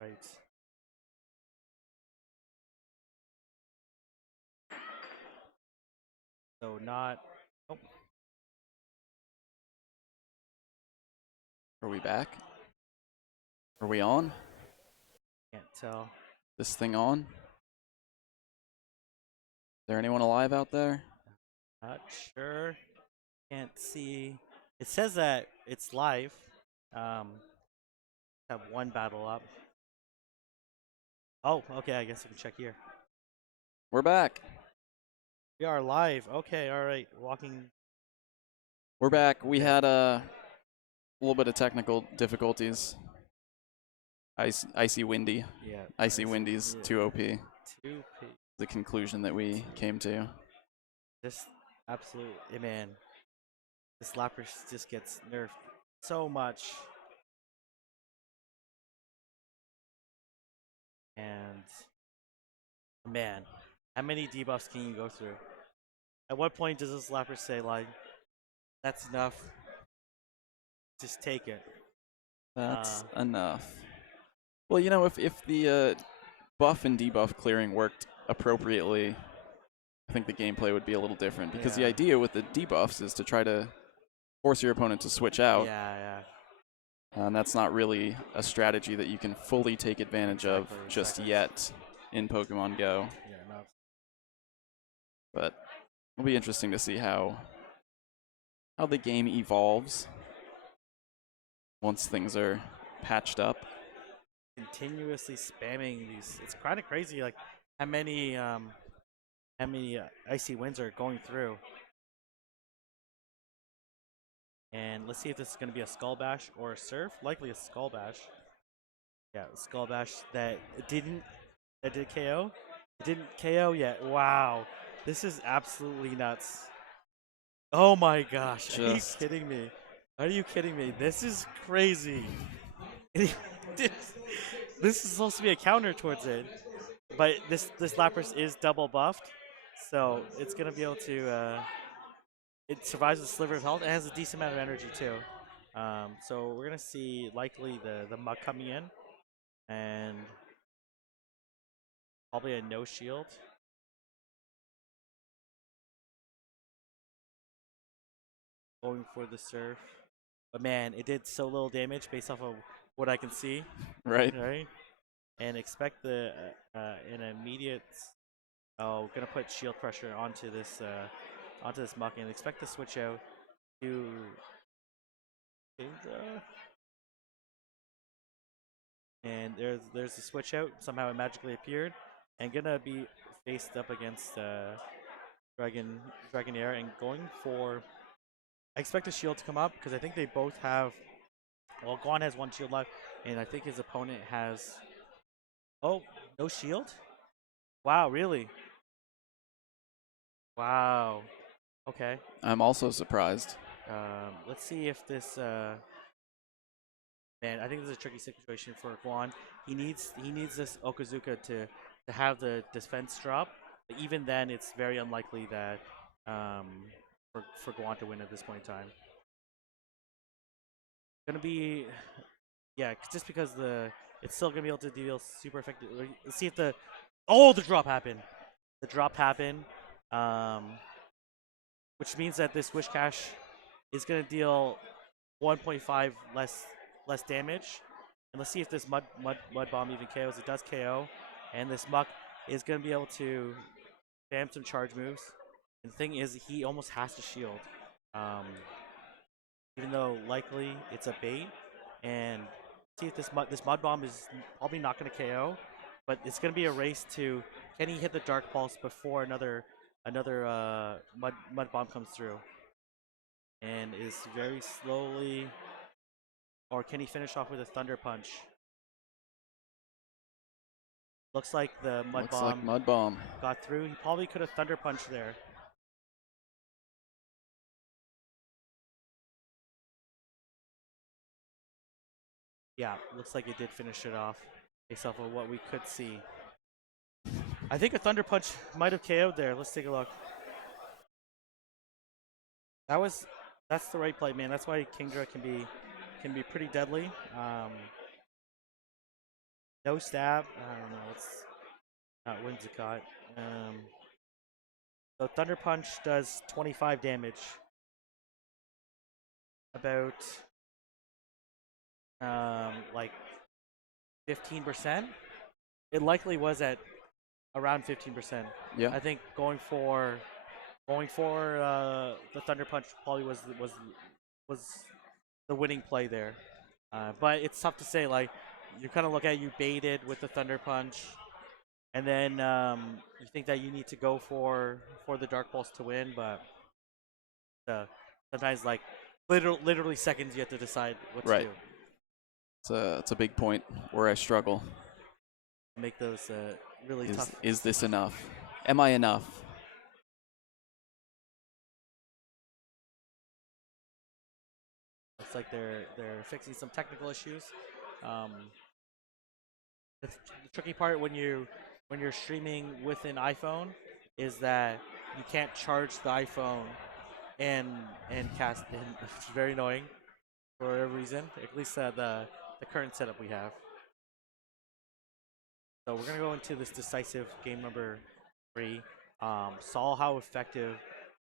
Right. So not. Oh, Are we back? Are we on? can't tell. This thing on? Is there anyone alive out there? Not sure. Can't see. It says that it's live. Um, have one battle up. Oh, okay. I guess I can check here. We're back. We are live. Okay, all right. Walking. We're back. We Okay. had a little bit of technical difficulties. Icy windy. Yeah. Icy windy's yeah, too OP. 2P. The conclusion that we came to. Just absolute man. This Lapras just gets nerfed so much. And man, how many debuffs can you go through? At what point does this Lapras say like, "That's enough. Just take it"? That's enough. Well, you know, if the buff and debuff clearing worked appropriately, I think the gameplay would be a little different. Because the Yeah. idea with the debuffs is to try to force your opponent to switch out. Yeah. And that's not really a strategy that you can fully take advantage of just yet in Pokemon Go. Yeah. No. But it'll be interesting to see how the game evolves once things are patched up. Continuously spamming these. It's kind of crazy. Like how many icy winds are going through. And let's see if this is going to be a Skull Bash or a Surf. Likely a Skull Bash. Yeah, Skull Bash that did KO. It didn't KO yet. Wow, this is absolutely nuts. Oh my gosh, are you kidding me? Are you kidding me? This is crazy. this is supposed to be a counter towards it, but this Lapras is double buffed, so it's gonna be able to. It survives with sliver of health. It has a decent amount of energy too. So we're gonna see likely the Muk coming in, and probably a no shield. Going for the Surf. But man, it did so little damage based off of what I can see. Right. Right. And expect the an immediate. Oh, gonna put shield pressure onto this Muk and expect to switch out to. And there's the switch out. Somehow it magically appeared, and gonna be faced up against Dragonair and going for. I expect a shield to come up because I think they both have. Well, Guan has one shield left, and I think his opponent has. Oh, no shield? Wow, really? Wow. Okay. I'm also surprised. Let's see if this. Man, I think this is a tricky situation for Guan. He needs this Okazuka to have the defense drop. But even then, it's very unlikely that for Guan to win at this point in time. Gonna be, yeah, just because it's still gonna be able to deal super effective. Let's see if the drop happened. The drop happened, which means that this Wish Cash is gonna deal 1.5 less damage. And let's see if this mud bomb even KOs. It does KO, and this Muk is gonna be able to spam some charge moves. And the thing is, he almost has to shield, even though likely it's a bait. And see if this mud bomb is probably not gonna KO, but it's gonna be a race to can he hit the Dark Pulse before another mud bomb comes through, and is very slowly. Or can he finish off with a Thunder Punch? Looks like the Mud Bomb got through. He probably could have Thunder Punched there. Yeah, looks like it did finish it off based off of what we could see. I think a Thunder Punch might have KO'd there. Let's take a look. That's the right play, man. That's why Kingdra can be pretty deadly. No stab. I don't know. It's not Whimsicott. So Thunder Punch does 25 damage. About like 15%. It likely was at around 15%. Yeah. I think going for the Thunder Punch probably was the winning play there. But it's tough to say. Like you kind of look at you baited with the Thunder Punch, and then you think that you need to go for the Dark Pulse to win, but sometimes like literally seconds you have to decide what to do. It's a big point where I struggle. Make those really tough. Is this enough? Am I enough? Looks like they're fixing some technical issues. The tricky part when you're streaming with an iPhone is that you can't charge the iPhone and cast. And it's very annoying for whatever reason. At least the current setup we have. So we're gonna go into this decisive game number 3. Saw how effective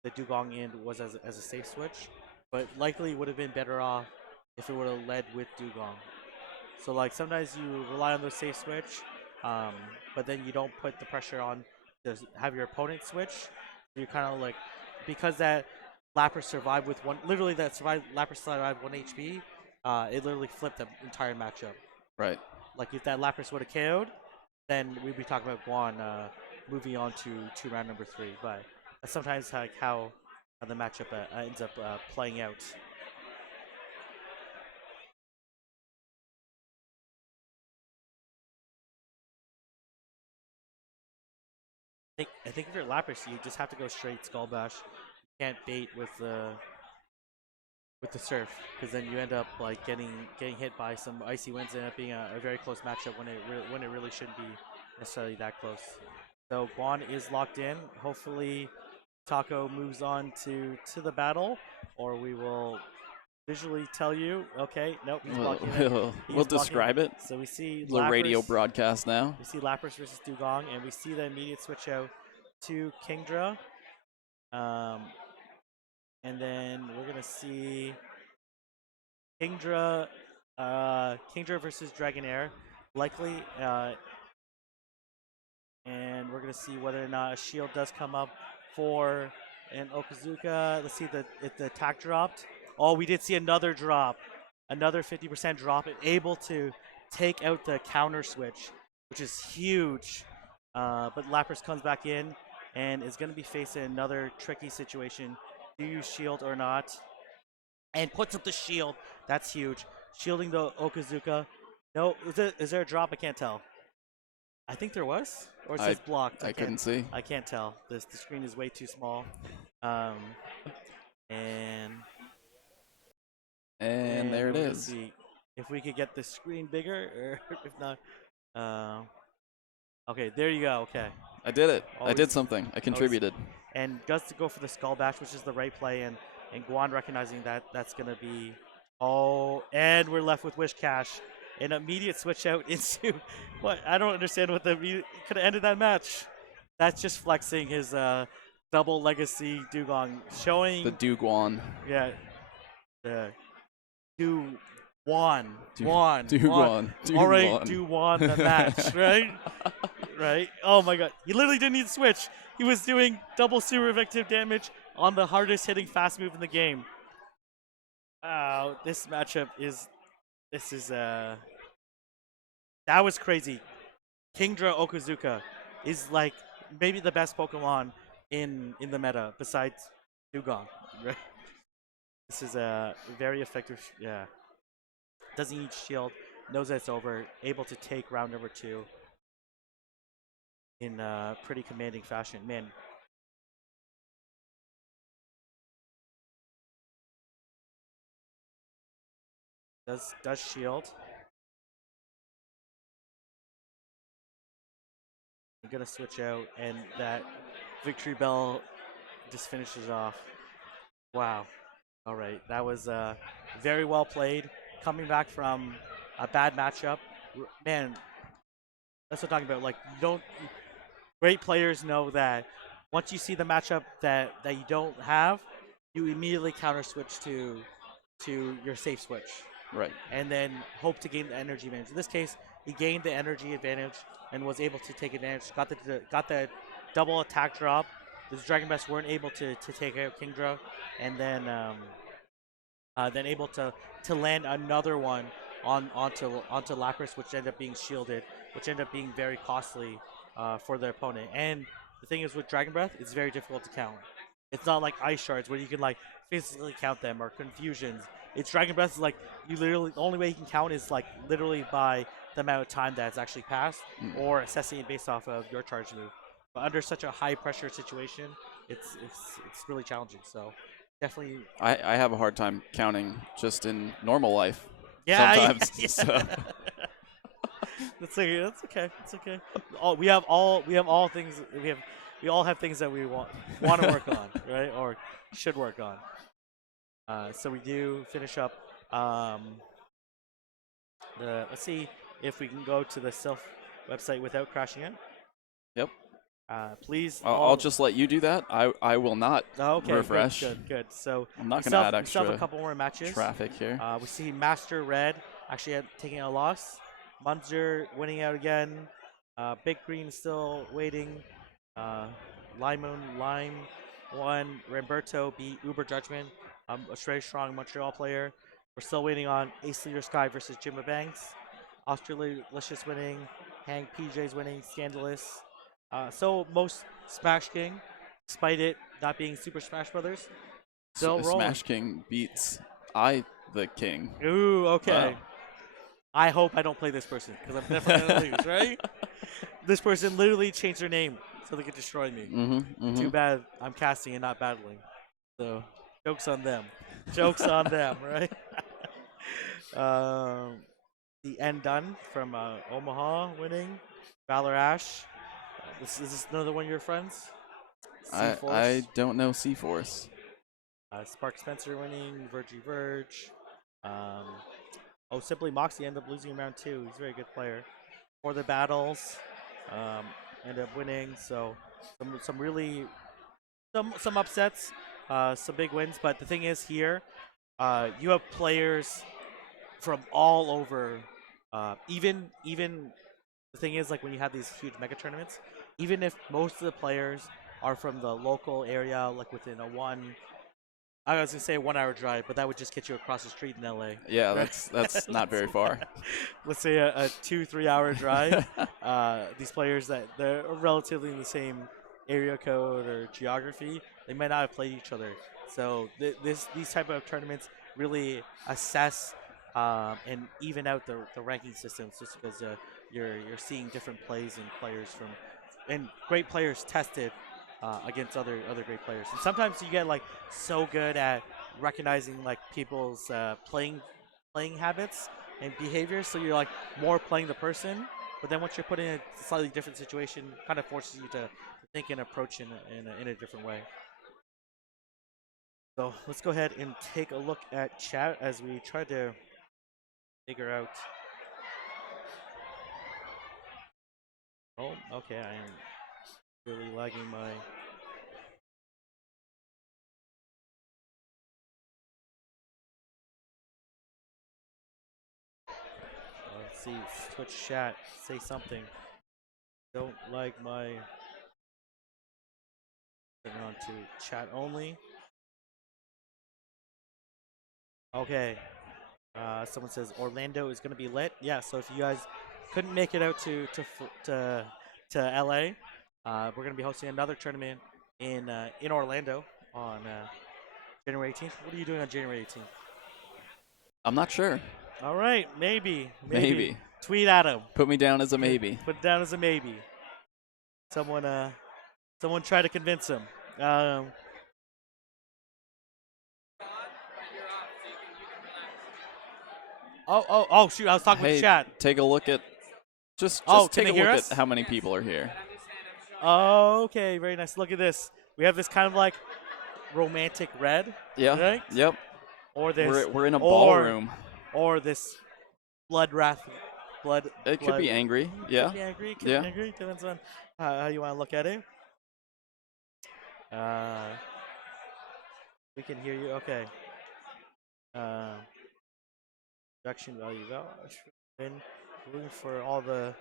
the Dugong end was as a safe switch, but likely would have been better off if it would have led with Dugong. So like sometimes you rely on the safe switch, but then you don't put the pressure on to have your opponent switch. You kind of like, because that Lapras survived with one, literally that Lapras survived 1 HP, it literally flipped the entire matchup. Right. Like if that Lapras would have KO'd, then we'd be talking about Guan moving on to round number 3. But that's sometimes like how the matchup ends up playing out. I think if you're Lapras, you just have to go straight Skull Bash. You can't bait with the Surf, because then you end up like getting hit by some icy winds and it being a very close matchup when it really shouldn't be necessarily that close. So Guan is locked in. Hopefully, Taco moves on to the battle, or we will visually tell you. Okay, nope, he's blocking it. We'll describe it. So we see the radio broadcast now. We see Lapras versus Dugong, and we see the immediate switch out to Kingdra. And then we're gonna see Kingdra versus Dragonair, likely, and we're gonna see whether or not a shield does come up for an Okazuka. Let's see if the attack dropped. Oh, we did see another drop, another 50% drop, and able to take out the counter switch, which is huge. But Lapras comes back in and is going to be facing another tricky situation. Do you shield or not? And puts up the shield. That's huge. Shielding the Okazuka. No, is there a drop? I can't tell. I think there was, or it says blocked. I couldn't see. I can't tell. The screen is way too small. And there it is. See if we could get the screen bigger, or if not. Okay, there you go. Okay. I did it. I did something. I contributed. And does to go for the Skull Bash, which is the right play, and Guan recognizing that that's going to be... Oh, and we're left with Wish Cash. An immediate switch out into... What? I don't understand what could have ended that match. That's just flexing his double legacy Dugong, showing... The Duguan. Yeah. The Duguan. Already Duguan the match, right? Right? Oh my god. He literally didn't need to switch. He was doing double super effective damage on the hardest hitting fast move in the game. Wow, this matchup is... That was crazy. Kingdra Okazuka is like maybe the best Pokemon in the meta besides Dugong. Right? This is a very effective... Yeah. Doesn't need shield. Knows that it's over. Able to take round number 2 in pretty commanding fashion. Man. Does shield. I'm gonna switch out, and that victory bell just finishes off. Wow. All right, that was very well played. Coming back from a bad matchup, man. That's what I'm talking about. Like you don't. Great players know that once you see the matchup that you don't have, you immediately counter switch to your safe switch. Right. And then hope to gain the energy advantage. In this case, he gained the energy advantage and was able to take advantage. Got the double attack drop. The Dragon Breaths weren't able to take out Kingdra, and then able to land another one onto Lapras, which ended up being shielded, which ended up being very costly for the opponent. And the thing is with Dragon Breath, it's very difficult to count. It's not like Ice Shards where you can like physically count them or Confusions. It's Dragon Breath is like you literally the only way you can count is like literally by the amount of time that's actually passed or assessing it based off of your charge move. But under such a high pressure situation, it's really challenging. So definitely. I have a hard time counting just in normal life. Yeah, sometimes. Yeah. So. That's okay. That's okay. It's okay. We all things. We all have things that we want to work on, right? Or should work on. So we do finish up. Let's see if we can go to the self website without crashing it. Yep. Please. I'll just let you do that. I will not refresh. Good. So I'm not going to add extra we still have a couple more matches. Traffic here. We see Master Red actually taking a loss. Munzer winning out again. Big Green still waiting. Lime won. Ramberto beat Uber Judgment. A very strong Montreal player. We're still waiting on Ace Leader Sky versus Jimma Banks. Australicious winning. Hank PJ's winning. Scandalous. So most Smash King, despite it not being Super Smash Brothers, still rolling. Smash King beats the King. Ooh, okay. Wow. I hope I don't play this person because I'm definitely going to lose, right? This person literally changed their name so they could destroy me. Too bad I'm casting and not battling. So, joke's on them. Joke's on them, right? The End Done from Omaha winning. Valor Ash. Is this another one of your friends? I don't know C-Force. Spark Spencer winning. Verge. Simply Moxie ended up losing in round 2. He's a very good player. For the battles, ended up winning. So some upsets, some big wins. But the thing is here, you have players from all over. Even the thing is, like when you have these huge mega tournaments, even if most of the players are from the local area, like within I was gonna say a 1 hour drive, but that would just get you across the street in LA. Yeah, that's not very far. Let's say a 2-3 hour drive. These players that they're relatively in the same area code or geography, they might not have played each other. So these type of tournaments really assess and even out the ranking systems, just because you're seeing different plays and players and great players tested against other great players. And sometimes you get like so good at recognizing like people's playing habits and behaviors, so you're like more playing the person. But then once you're put in a slightly different situation, kind of forces you to think and approach in a different way. So let's go ahead and take a look at chat as we try to figure out. Oh, okay, I am really lagging my. Let's see, Twitch chat, say something. Don't like my. Turn on to chat only. Okay. Someone says Orlando is going to be lit. Yeah, so if you guys couldn't make it out to LA, we're going to be hosting another tournament in Orlando on January 18th. What are you doing on January 18th? I'm not sure. All right, maybe. Maybe. Tweet at him. Put me down as a maybe. Put it down as a maybe. Someone try to convince him. Oh, shoot! I was talking with chat. Take a look at. Just take a look at how many people are here. Oh, okay, very nice. Look at this. We have this kind of like romantic red. Yeah. Right? Yep. Or this. We're in a ballroom. Or this blood wrath blood. It could be angry. Yeah. Could be angry. Could Yeah. be angry. Depends on how you want to look at it. We can hear you. Okay. Production value. Been looking for all the.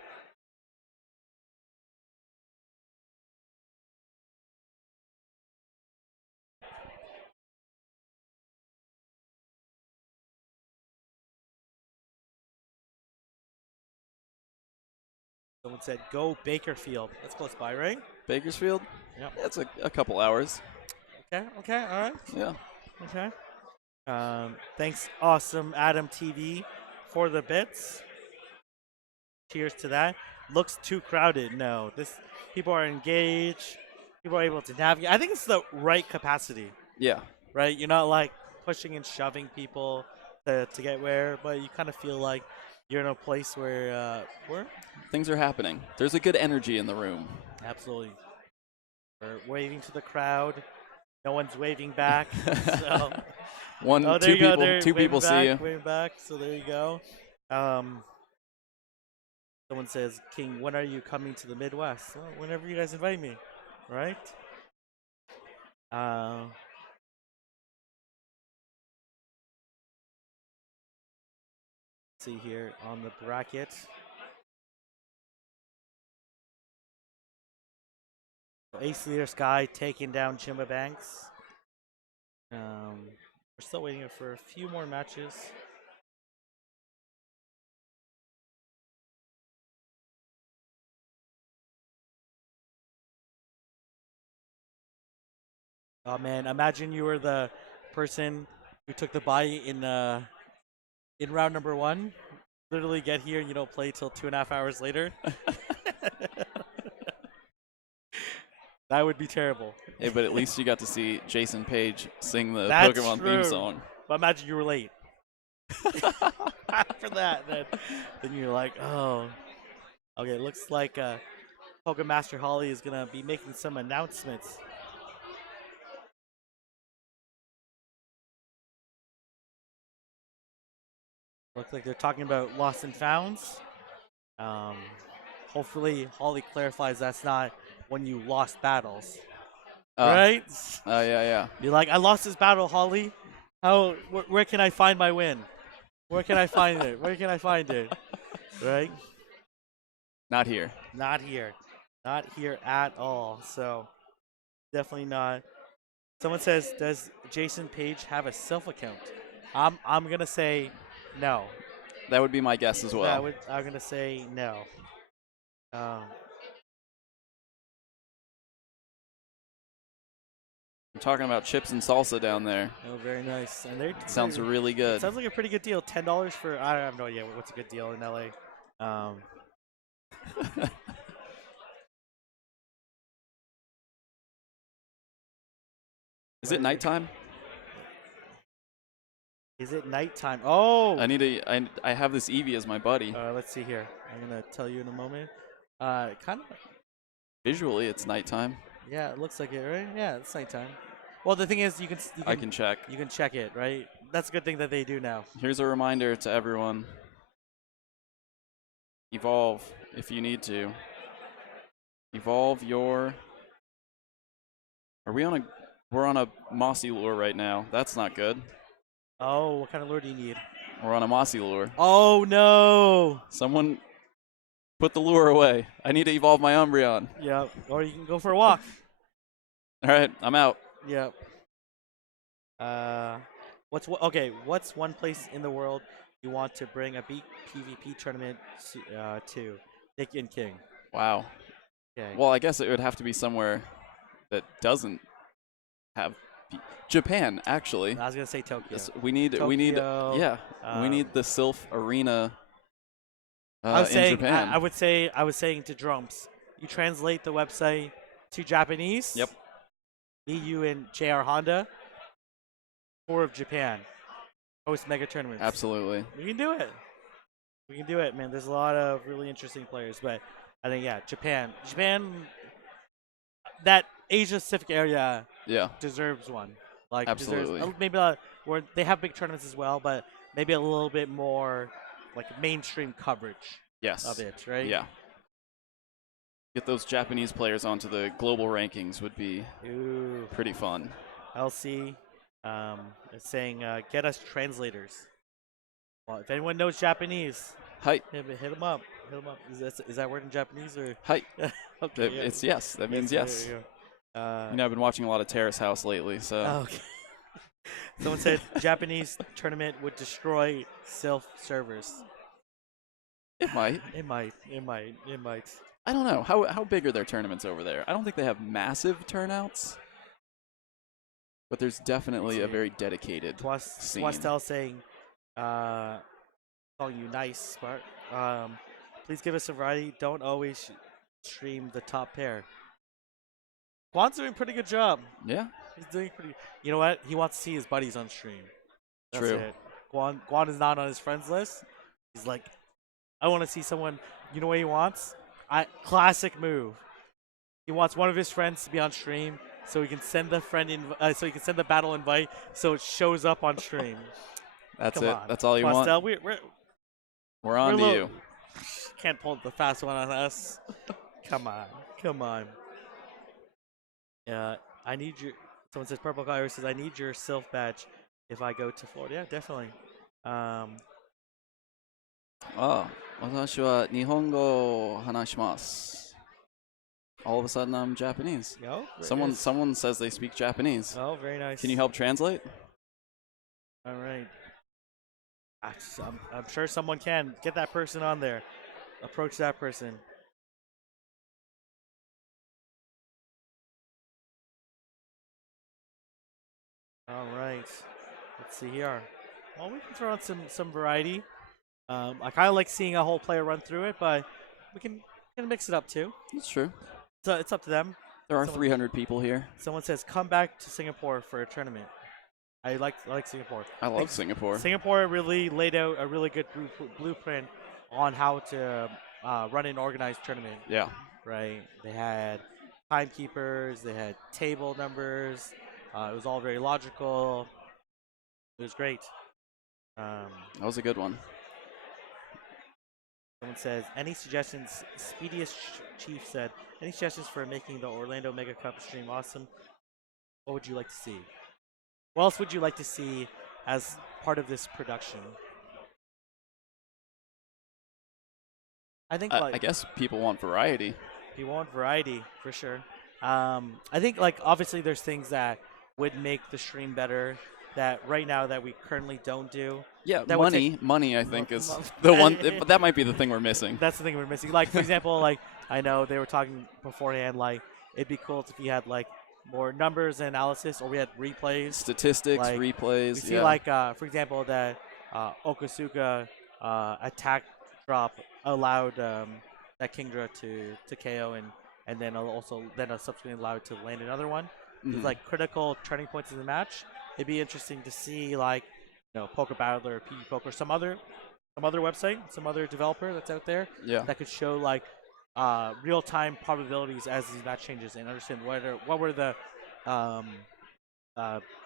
Someone said, "Go Bakerfield." That's close by, right? Bakersfield? Yep. That's a couple hours. Okay. Okay. All right. Yeah. Okay. Thanks, awesome Adam TV, for the bits. Cheers to that. Looks too crowded. No, this people are engaged. People are able to navigate. I think it's the right capacity, Yeah. right? You're not like pushing and shoving people to get where, but you kind of feel like you're in a place where Things are happening. There's a good energy in the room. absolutely. We're waving to the crowd. No one's waving back. So. Two people see you. Waving back. So there you go. Someone says, "King, when are you coming to the Midwest?" Well, whenever you guys invite me, right? See here on the bracket. Ace Leader Sky taking down Chimba Banks. We're still waiting for a few more matches. Oh man, imagine you were the person who took the bye in round number 1. Literally get here and you don't play till 2.5 hours later. That would be terrible. Hey, but at least you got to see Jason Page sing the That's Pokemon true. theme song. But imagine you were late. After that, then you're like, oh. Okay, it looks like Pokemon Master Holly is going to be making some announcements. Looks like they're talking about lost and founds. Hopefully, Holly clarifies that's not when you lost battles. Right? Yeah. You're like, I lost this battle, Holly. Where can I find my win? Where can I find it? Where can I find it? Right? Not here. Not here. Not here at all. So, definitely not. Someone says, does Jason Page have a self account? I'm going to say no. That would be my guess as well. I'm going to say no. I'm talking about chips and salsa down there. Oh, very nice. And sounds really good. Sounds like a pretty good deal. $10 for, I have no idea what's a good deal in LA. Is it nighttime? Is it nighttime? Oh! I have this Eevee as my buddy. Let's see here. I'm going to tell you in a moment. Kind of. Visually, it's nighttime. Yeah, it looks like it, right? Yeah, it's nighttime. Well, the thing is, I can check. You can check it, right? That's a good thing that they do now. Here's a reminder to everyone. Evolve if you need to. Evolve your... We're on a mossy lure right now. That's not good. Oh, what kind of lure do you need? We're on a mossy lure. Oh, no! Someone put the lure away. I need to evolve my Umbreon. Yep, or you can go for a walk. All right, I'm out. Yep. What's one place in the world you want to bring a PvP tournament to? Nick and King. Wow. Okay. Well, I guess it would have to be somewhere that doesn't have Japan, actually. I was gonna say Tokyo. Yes, we need the Sylph Arena in Japan. I was saying to Drumps, you translate the website to Japanese. Yep. Me, you, and JR Honda. Tour of Japan. Host mega tournaments. Absolutely. We can do it. We can do it, man. There's a lot of really interesting players, but I think Japan. That Asia Pacific area. Yeah. Deserves one. Like absolutely. Maybe where they have big tournaments as well, but maybe a little bit more like mainstream coverage. Yes. of it, right? Yeah. Get those Japanese players onto the global rankings would be pretty fun. LC is saying, get us translators. Well, if anyone knows Japanese, Hi. hit them up. Hit them up. Is that word in Japanese or? Hi. Okay, yeah. It's yes. That means yes. Yeah. You know, I've been watching a lot of Terrace House lately, so. Okay. Someone said Japanese tournament would destroy self servers. It might. It might. It might. It might. I don't know. How big are their tournaments over there? I don't think they have massive turnouts, but there's definitely a very dedicated scene. Swastel saying, calling you nice, smart. Please give us a variety. Don't always stream the top pair. Guan's doing a pretty good job. Yeah. He's doing pretty. You know what? He wants to see his buddies on stream. That's True. it. Guan is not on his friends list. He's like, I want to see someone. You know what he wants? Classic move. He wants one of his friends to be on stream, so he can send the so he can send the battle invite, so it shows up on stream. That's Come it. on. That's all you want. We're on to you. Can't pull the fast one on us. Come on. I need your. Someone says Purple Iris says I need your Sylph badge if I go to Florida. Yeah, definitely. 私は日本語を話します. All of a sudden, I'm Japanese. No, someone says they speak Japanese. Oh, very nice. Can you help translate? All right. I'm sure someone can. Get that person on there. Approach that person. All right. Let's see here. Well, we can throw out some variety. I kind of like seeing a whole player run through it, but we can mix it up too. That's true. So it's up to them. There are 300 people here. Someone says, come back to Singapore for a tournament. I like Singapore. I love Singapore. Singapore really laid out a really good blueprint on how to run an organized tournament. Yeah. Right. They had timekeepers. They had table numbers. It was all very logical. It was great. That was a good one. Someone says, any suggestions? Speediest Chief said, any suggestions for making the Orlando Mega Cup stream awesome? What would you like to see? What else would you like to see as part of this production? I think I guess people want variety. People want variety for sure. I think obviously there's things that would make the stream better that right now that we currently don't do. Yeah, money I think is the one. That might be the thing we're missing. That's the thing we're missing. Like, for example, I know they were talking beforehand, it'd be cool if you had more numbers and analysis, or we had replays, statistics, replays. We see for example, that Okasuka attack drop allowed that Kingdra to KO and then subsequently allowed to land another one. Mm-hmm. It's critical turning points in the match. It'd be interesting to see Poker Battler or PvP Poker, some other website, some other developer that's out there that could show real-time probabilities as these match changes and understand what were the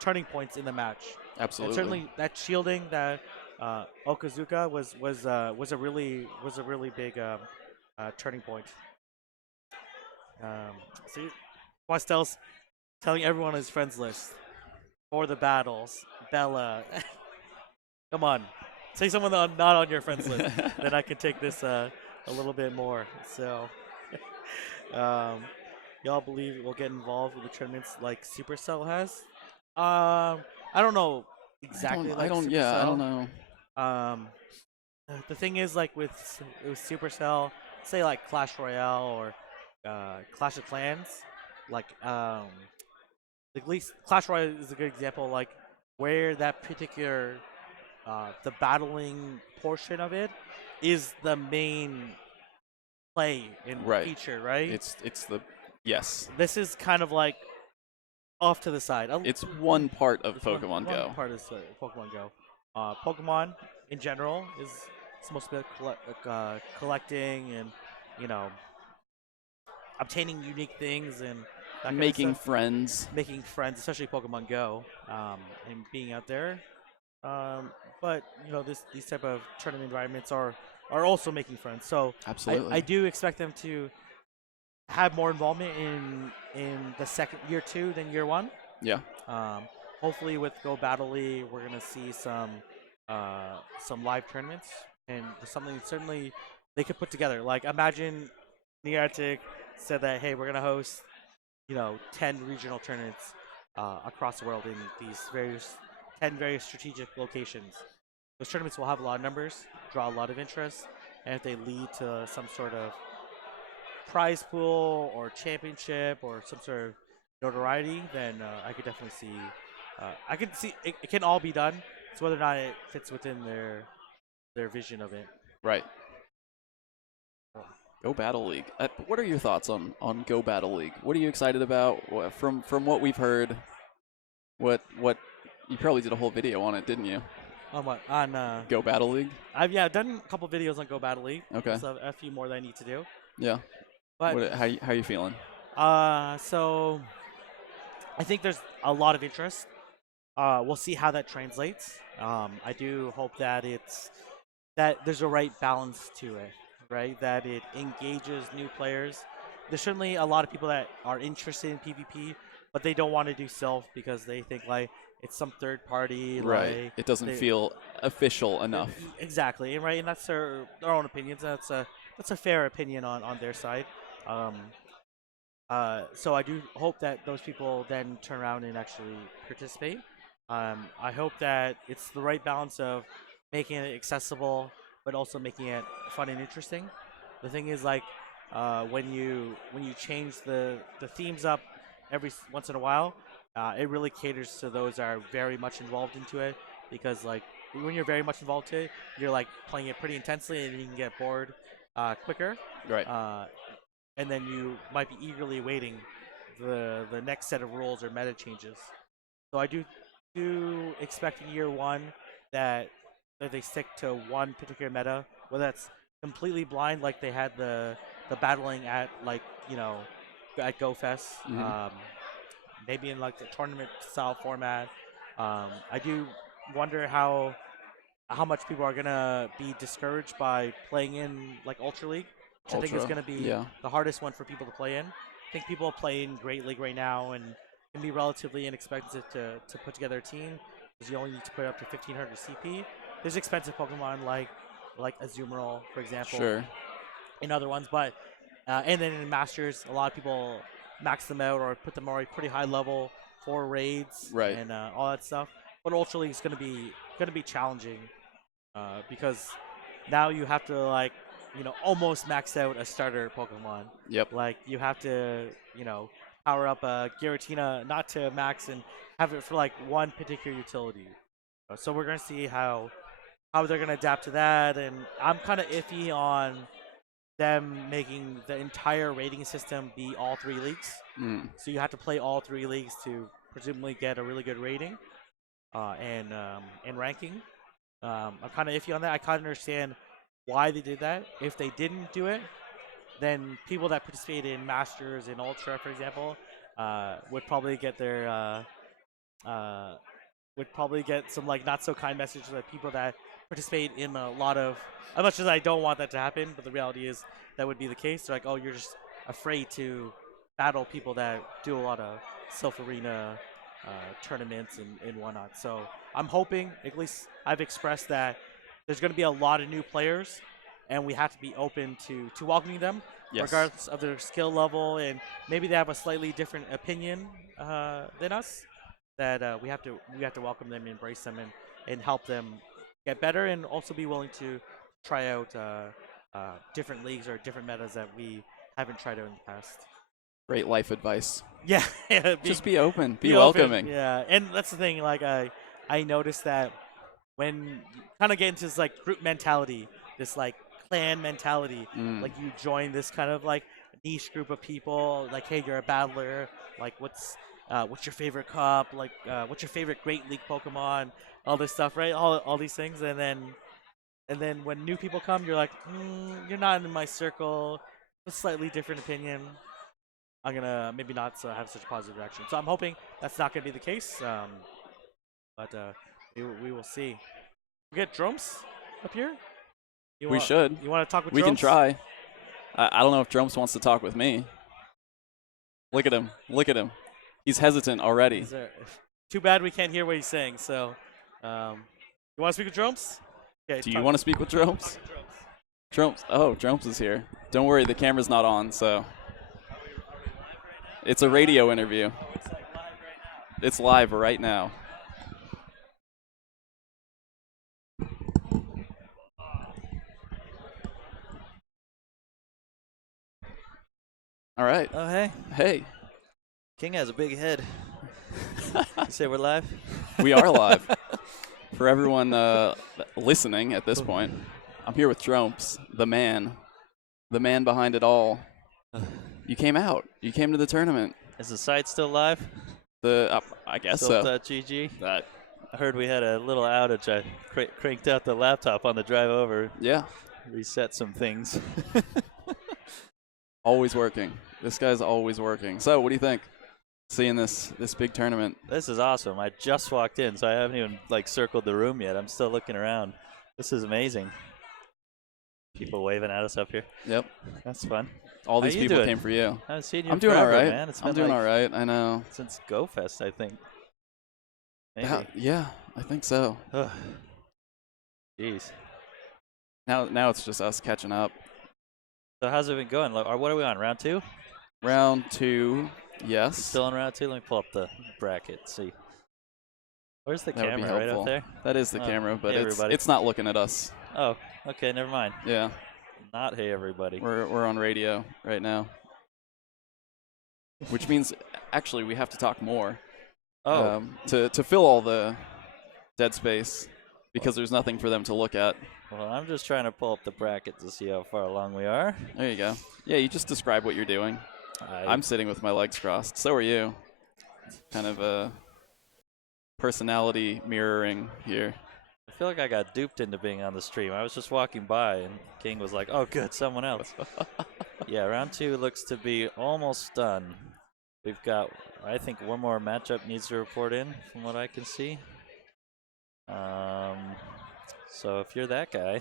turning points in the match. Absolutely. And certainly that shielding that Okazuka was a really big turning point. See, Questel's telling everyone on his friends list for the battles. Bella, come on, say someone not on your friends list, then I can take this a little bit more. So, y'all believe we'll get involved with the tournaments like Supercell has? I don't know exactly. I don't know. The thing is, with Supercell, say Clash Royale or Clash of Clans, at least Clash Royale is a good example, where that particular the battling portion of it is the main play in feature, right? It's the yes. This is kind of off to the side. It's one part of Pokemon Go. One part is Pokemon Go. Pokemon in general is supposed to be collecting and obtaining unique things and making friends, especially Pokemon Go, and being out there. But these type of tournament environments are are also making friends. So Absolutely. I do expect them to have more involvement in the second year 2 than year 1. Yeah. Um, Hopefully with Go Battle League, we're gonna see some live tournaments and something certainly they could put together. Like imagine Neartic said that hey, we're gonna host 10 regional tournaments across the world in these various 10 very strategic locations. Those tournaments will have a lot of numbers, draw a lot of interest, and if they lead to some sort of prize pool or championship or some sort of notoriety, then I could definitely see. I could see it can all be done. It's whether or not it fits within their vision of it. Right. So, Go Battle League. What are your thoughts on Go Battle League? What are you excited about? From what we've heard, what you probably did a whole video on it, didn't you? on what on Go Battle League. I've done a couple videos on Go Battle League. Okay. So a few more that I need to do. Yeah. But How you feeling? so I think there's a lot of interest. We'll see how that translates. I do hope that that there's a right balance to it, right? That it engages new players. There's certainly a lot of people that are interested in PvP, but they don't want to do self because they think like it's some third party. Right. Like It doesn't feel official enough. Exactly, and right, and that's their own opinions. That's a fair opinion on their side. Um, so I do hope that those people then turn around and actually participate. I hope that it's the right balance of making it accessible, but also making it fun and interesting. The thing is, like, when you change the themes up once in a while, it really caters to those that are very much involved into it. Because like when you're very much involved to it, you're like playing it pretty intensely, and you can get bored quicker. Right. And then you might be eagerly awaiting the next set of rules or meta changes. So I do expect in year 1 that they stick to one particular meta, whether that's completely blind like they had the battling at like at GoFest, maybe in like the tournament style format. I do wonder how much people are gonna be discouraged by playing in like Ultra League, which I think is gonna be the hardest one for people to play in. I think people play in Great League right now and can be relatively inexpensive to put together a team because you only need to put up to 1500 CP. There's expensive Pokemon like Azumarill, for example, Sure. and other ones, but and then in Masters, a lot of people max them out or put them already pretty high level for raids Right. and all that stuff. But Ultra League is gonna be challenging because now you have to like almost max out a starter Pokemon. Yep. Like you have to power up a Giratina not to max and have it for like one particular utility. So we're gonna see how they're gonna adapt to that, and I'm kind of iffy on them making the entire rating system be all 3 leagues. So you have to play all 3 leagues to presumably get a really good rating and ranking. I'm kind of iffy on that. I kind of understand why they did that. If they didn't do it, then people that participate in Masters and Ultra, for example, would probably get would probably get some like not so kind messages that people that participate in a lot of. As much as I don't want that to happen, but the reality is that would be the case. They're like, oh, you're just afraid to battle people that do a lot of self arena tournaments and whatnot. So I'm hoping, at least I've expressed that there's going to be a lot of new players, and we have to be open to welcoming them, regardless of their skill level, and maybe they have a slightly different opinion than us. That we have to welcome them, embrace them, and help them get better, and also be willing to try out different leagues or different metas that we haven't tried out in the past. Great life advice. Yeah, just be open, be welcoming. Open, yeah, and that's the thing. Like I noticed that when you kind of get into this like group mentality, this like clan mentality, like you join this kind of like niche group of people. Like, hey, you're a battler. Like, what's your favorite cup? Like, what's your favorite Great League Pokemon? All this stuff, right? All these things, and then when new people come, you're like, you're not in my circle. A slightly different opinion. I'm gonna maybe not have such a positive reaction. So I'm hoping that's not gonna be the case. But we will see. We get drums up here. We should. You want to talk with We Drumps? can try. I don't know if Drumps wants to talk with me. Look at him. Look at him. He's hesitant already. Too bad we can't hear what he's saying. So, you want to speak with Drumps? Okay. Do you want to speak with Drumps? Drumps. Oh, Drumps is here. Don't worry, the camera's not on, so. It's a radio interview. It's live right now. All right. Oh, hey. Hey. King has a big head. You say we're live? We are live. For everyone listening at this point, I'm here with Drumps, the man behind it all. You came out. You came to the tournament. Is the site still live? I guess so. GG. I heard we had a little outage. I cranked out the laptop on the drive over. Yeah. Reset some things. Always working. This guy's always working. So, what do you think? Seeing this big tournament. This is awesome. I just walked in, so I haven't even circled the room yet. I'm still looking around. This is amazing. People waving at us up here. Yep. That's fun. All these people came for you. I haven't seen you. I'm doing all right. Man. I'm doing all right. I know. Since GoFest, I think. Maybe. Yeah, I think so. Jeez. Now it's just us catching up. So how's it been going? What are we on, round 2? Round 2, yes. Still in round 2? Let me pull up the bracket, see. Where's the That would be camera? Right helpful. up there? That is the camera, but hey, it's not looking at us. Oh, okay, never mind. Yeah. Not hey everybody. We're on radio right now. Which means actually we have to talk more. Oh. To fill all the dead space because there's nothing for them to look at. Well, I'm just trying to pull up the bracket to see how far along we are. There you go. Yeah, you just describe what you're doing. I'm sitting with my legs crossed. So are you. Kind of a personality mirroring here. I feel like I got duped into being on the stream. I was just walking by, and King was like, oh, good, someone else. Yeah, round 2 looks to be almost done. We've got, I think, one more matchup needs to report in, from what I can see. So if you're that guy.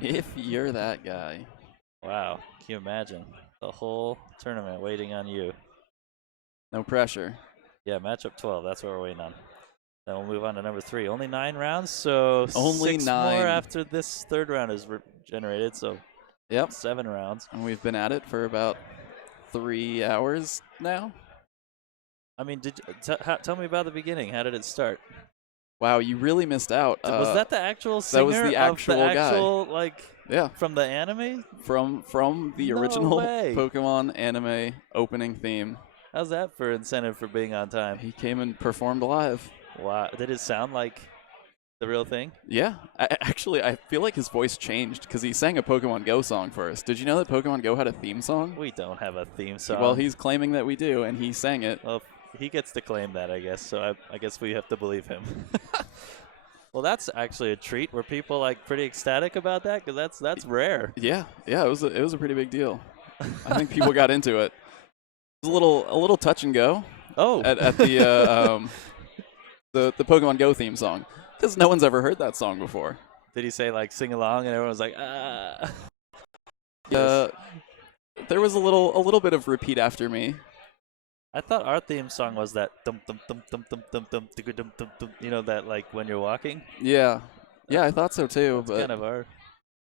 If you're that guy. Wow, can you imagine? The whole tournament waiting on you. No pressure. Yeah, matchup 12, that's what we're waiting on. Then we'll move on to number 3. Only 9 rounds, so only 6 9 more after this third round is generated, so yep. 7 rounds. And we've been at it for about 3 hours now. I mean, tell me about the beginning. How did it start? Wow, you really missed out. Was that the actual singer? That was the actual guy. Yeah. From the anime? From the original Pokemon anime opening theme. How's that for incentive for being on time? He came and performed live. Wow. Did it sound like the real thing? Yeah. Actually, I feel like his voice changed because he sang a Pokemon Go song first. Did you know that Pokemon Go had a theme song? We don't have a theme song. Well, he's claiming that we do, and he sang it. Well, he gets to claim that, I guess, so I guess we have to believe him. Well, that's actually a treat. Were people pretty ecstatic about that? Because that's rare. Yeah, it was a pretty big deal. I think people got into it. It was a little touch and go. Oh, at the Pokemon Go theme song, because no one's ever heard that song before. Did he say sing along and everyone was like ah? There was a little bit of repeat after me. I thought our theme song was that dum dum dum dum dum dum dum dum dum dum. You know that when you're walking. Yeah, I thought so too. That's kind of our.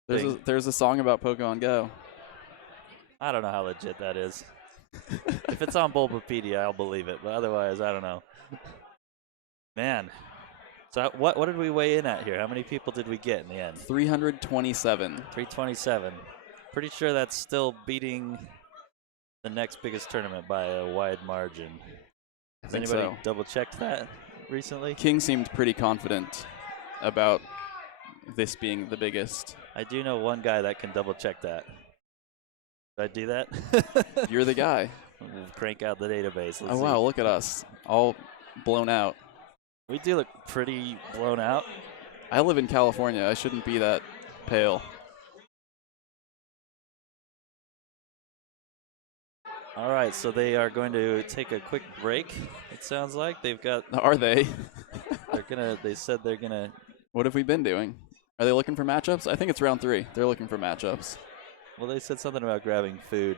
There's a song about Pokemon Go. I don't know how legit that is. If it's on Bulbapedia, I'll believe it, but otherwise, I don't know. Man, so what did we weigh in at here? How many people did we get in the end? 327. 327. Pretty sure that's still beating the next biggest tournament by a wide margin. Has anybody double-checked that recently? King seemed pretty confident about this being the biggest. I do know one guy that can double-check that. Did I do that? You're the guy. We'll crank out the database. Let's see. Wow, look at us. All blown out. We do look pretty blown out. I live in California. I shouldn't be that pale. All right, so they are going to take a quick break. It sounds like they've got. Are they? They said they're gonna. What have we been doing? Are they looking for matchups? I think it's round 3. They're looking for matchups. Well, they said something about grabbing food.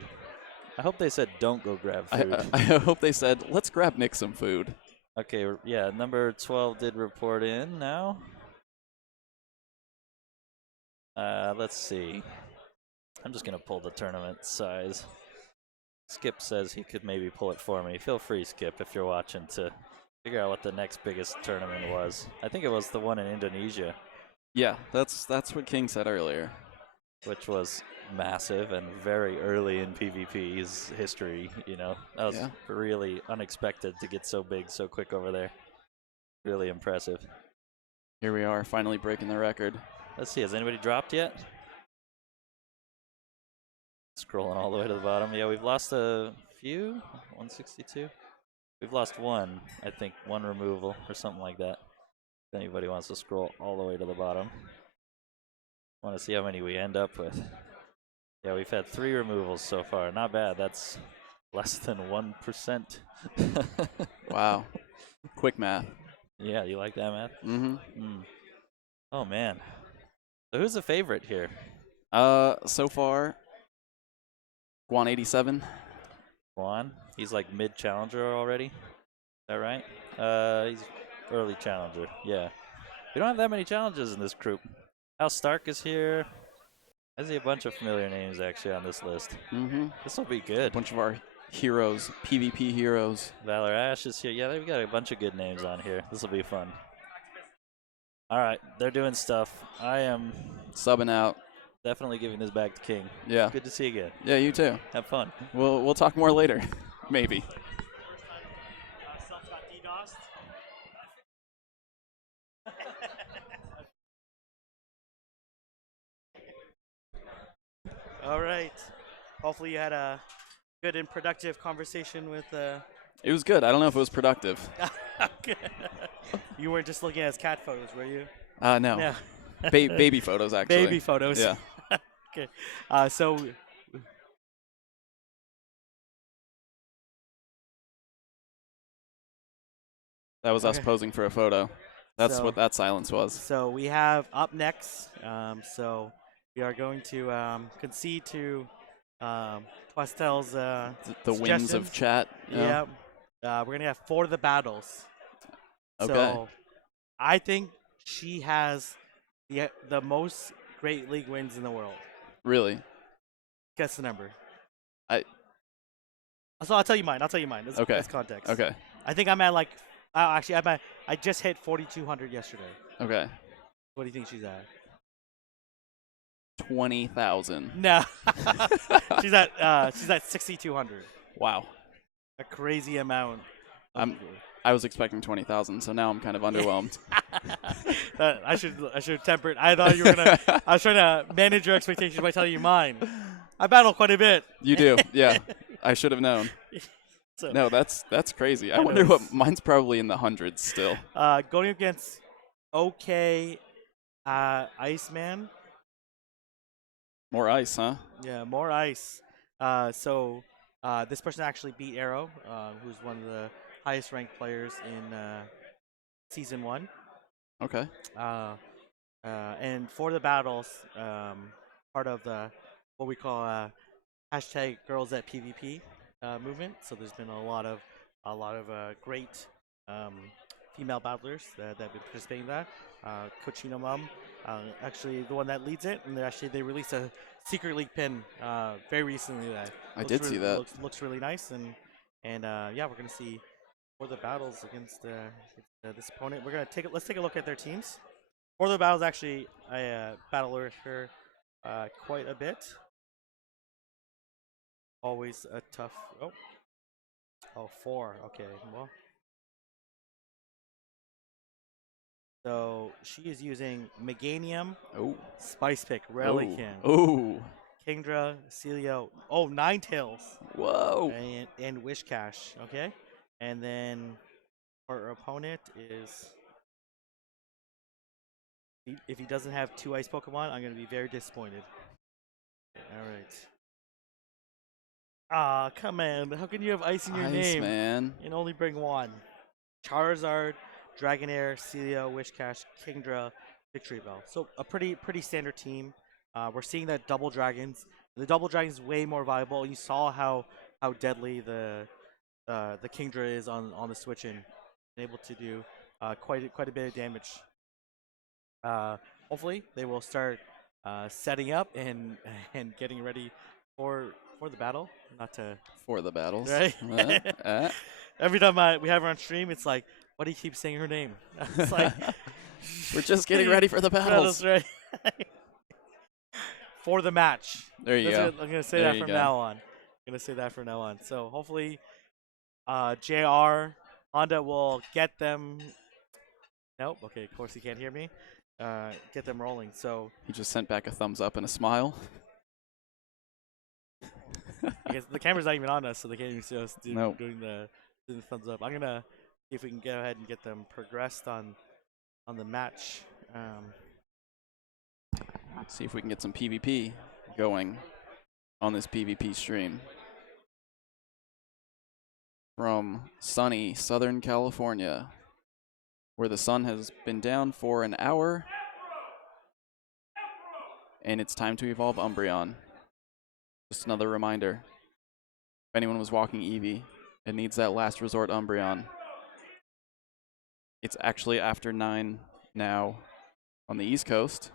I hope they said don't go grab food. I hope they said, let's grab Nick some food. Okay, yeah, number 12 did report in now. Let's see. I'm just going to pull the tournament size. Skip says he could maybe pull it for me. Feel free, Skip, if you're watching, to figure out what the next biggest tournament was. I think it was the one in Indonesia. Yeah, that's what King said earlier. Which was massive and very early in PvP's history, you know. That was really unexpected to get so big so quick over there. Really impressive. Here we are, finally breaking the record. Let's see, has anybody dropped yet? Scrolling all the way to the bottom. Yeah, we've lost a few. 162. We've lost one, I think, one removal or something like that. If anybody wants to scroll all the way to the bottom. Want to see how many we end up with. Yeah, we've had 3 removals so far. Not bad. That's less than 1%. Wow. Quick math. Yeah, you like that math? Mm-hmm. Oh, man. So who's the favorite here? So far, Guan 87. Juan? He's like mid-challenger already? Is that right? He's early challenger. Yeah. We don't have that many challenges in this group. Al Stark is here. I see a bunch of familiar names actually on this list. Mm-hmm. This will be good. A bunch of our heroes, PvP heroes. Valor Ash is here. Yeah, they've got a bunch of good names on here. This will be fun. All right, they're doing stuff. I am subbing out. Definitely giving this back to King. Yeah. Good to see you again. Yeah, you too. Have fun. We'll talk more later, maybe. All right. Hopefully you had a good and productive conversation with. It was good. I don't know if it was productive. You weren't just looking at his cat photos, were you? No. Yeah. Baby photos, actually. Baby photos. Yeah. Okay. So. That was us posing for a photo. That's what that silence was. So we have up next. So we are going to concede to Pastel's the wings of chat. Yeah. We're going to have 4 of the battles. Okay. So I think she has the most Great League wins in the world. Really? Guess the number. So I'll tell you mine. That's context. Okay. I think I'm at like. Actually, I just hit 4,200 yesterday. Okay. What do you think she's at? 20,000. No. she's at 6,200. Wow. A crazy amount. I was expecting 20,000, so now I'm kind of underwhelmed. I should temper it. I thought you were gonna. I was trying to manage your expectations by telling you mine. I battle quite a bit. You do, yeah. I should have known. So, no, that's crazy. I wonder what mine's probably in the hundreds still. Going against OK Iceman. More ice, huh? Yeah, more ice. So this person actually beat Arrow, who's one of the highest ranked players in season 1. Okay. And for the battles, part of the what we call hashtag Girls at PvP movement. So there's been a lot of great female battlers that have been participating in that. Cochino Mom, actually the one that leads it, and they released a secret league pin very recently that I did see that. Looks really nice, and yeah, we're gonna see for the battles against this opponent. Let's take a look at their teams. For the battles, actually, I battle with her quite a bit. Always a tough. Oh, 4. Okay, well. So she is using Meganium, Spice Pick, Relican, Kingdra, Celio, 9 Tails. Whoa. And Wish Cash, okay? And then our opponent is. If he doesn't have 2 ice Pokemon, I'm going to be very disappointed. All right. Ah, come on. How can you have ice in your name? Man. And only bring 1. Charizard, Dragonair, Celio, Wishcash, Kingdra, Victory Bell. So a pretty standard team. We're seeing that double dragons. The double dragon's way more viable. You saw how deadly the Kingdra is on the switch and able to do quite a bit of damage. Hopefully they will start setting up and and getting ready for the battle. Not to For the battles. right. Uh. Every time we have her on stream, it's like, why do you keep saying her name? It's like We're just getting ready for the battles. right? For the match. There you go. I'm gonna say There that you from go. now on. I'm gonna say that from now on. So hopefully, JR Honda will get them. Nope. Okay. Of course he can't hear me. Get them rolling. So He just sent back a thumbs up and a smile. I guess the camera's not even on us, so they can't even see us Nope. doing the thumbs up. I'm gonna see if we can go ahead and get them progressed on the match. Let's see if we can get some PvP going on this PvP stream. From sunny Southern California, where the sun has been down for an hour, and it's time to evolve Umbreon. Just another reminder, if anyone was walking Eevee, it needs that last resort Umbreon. It's actually after 9 now on the East Coast,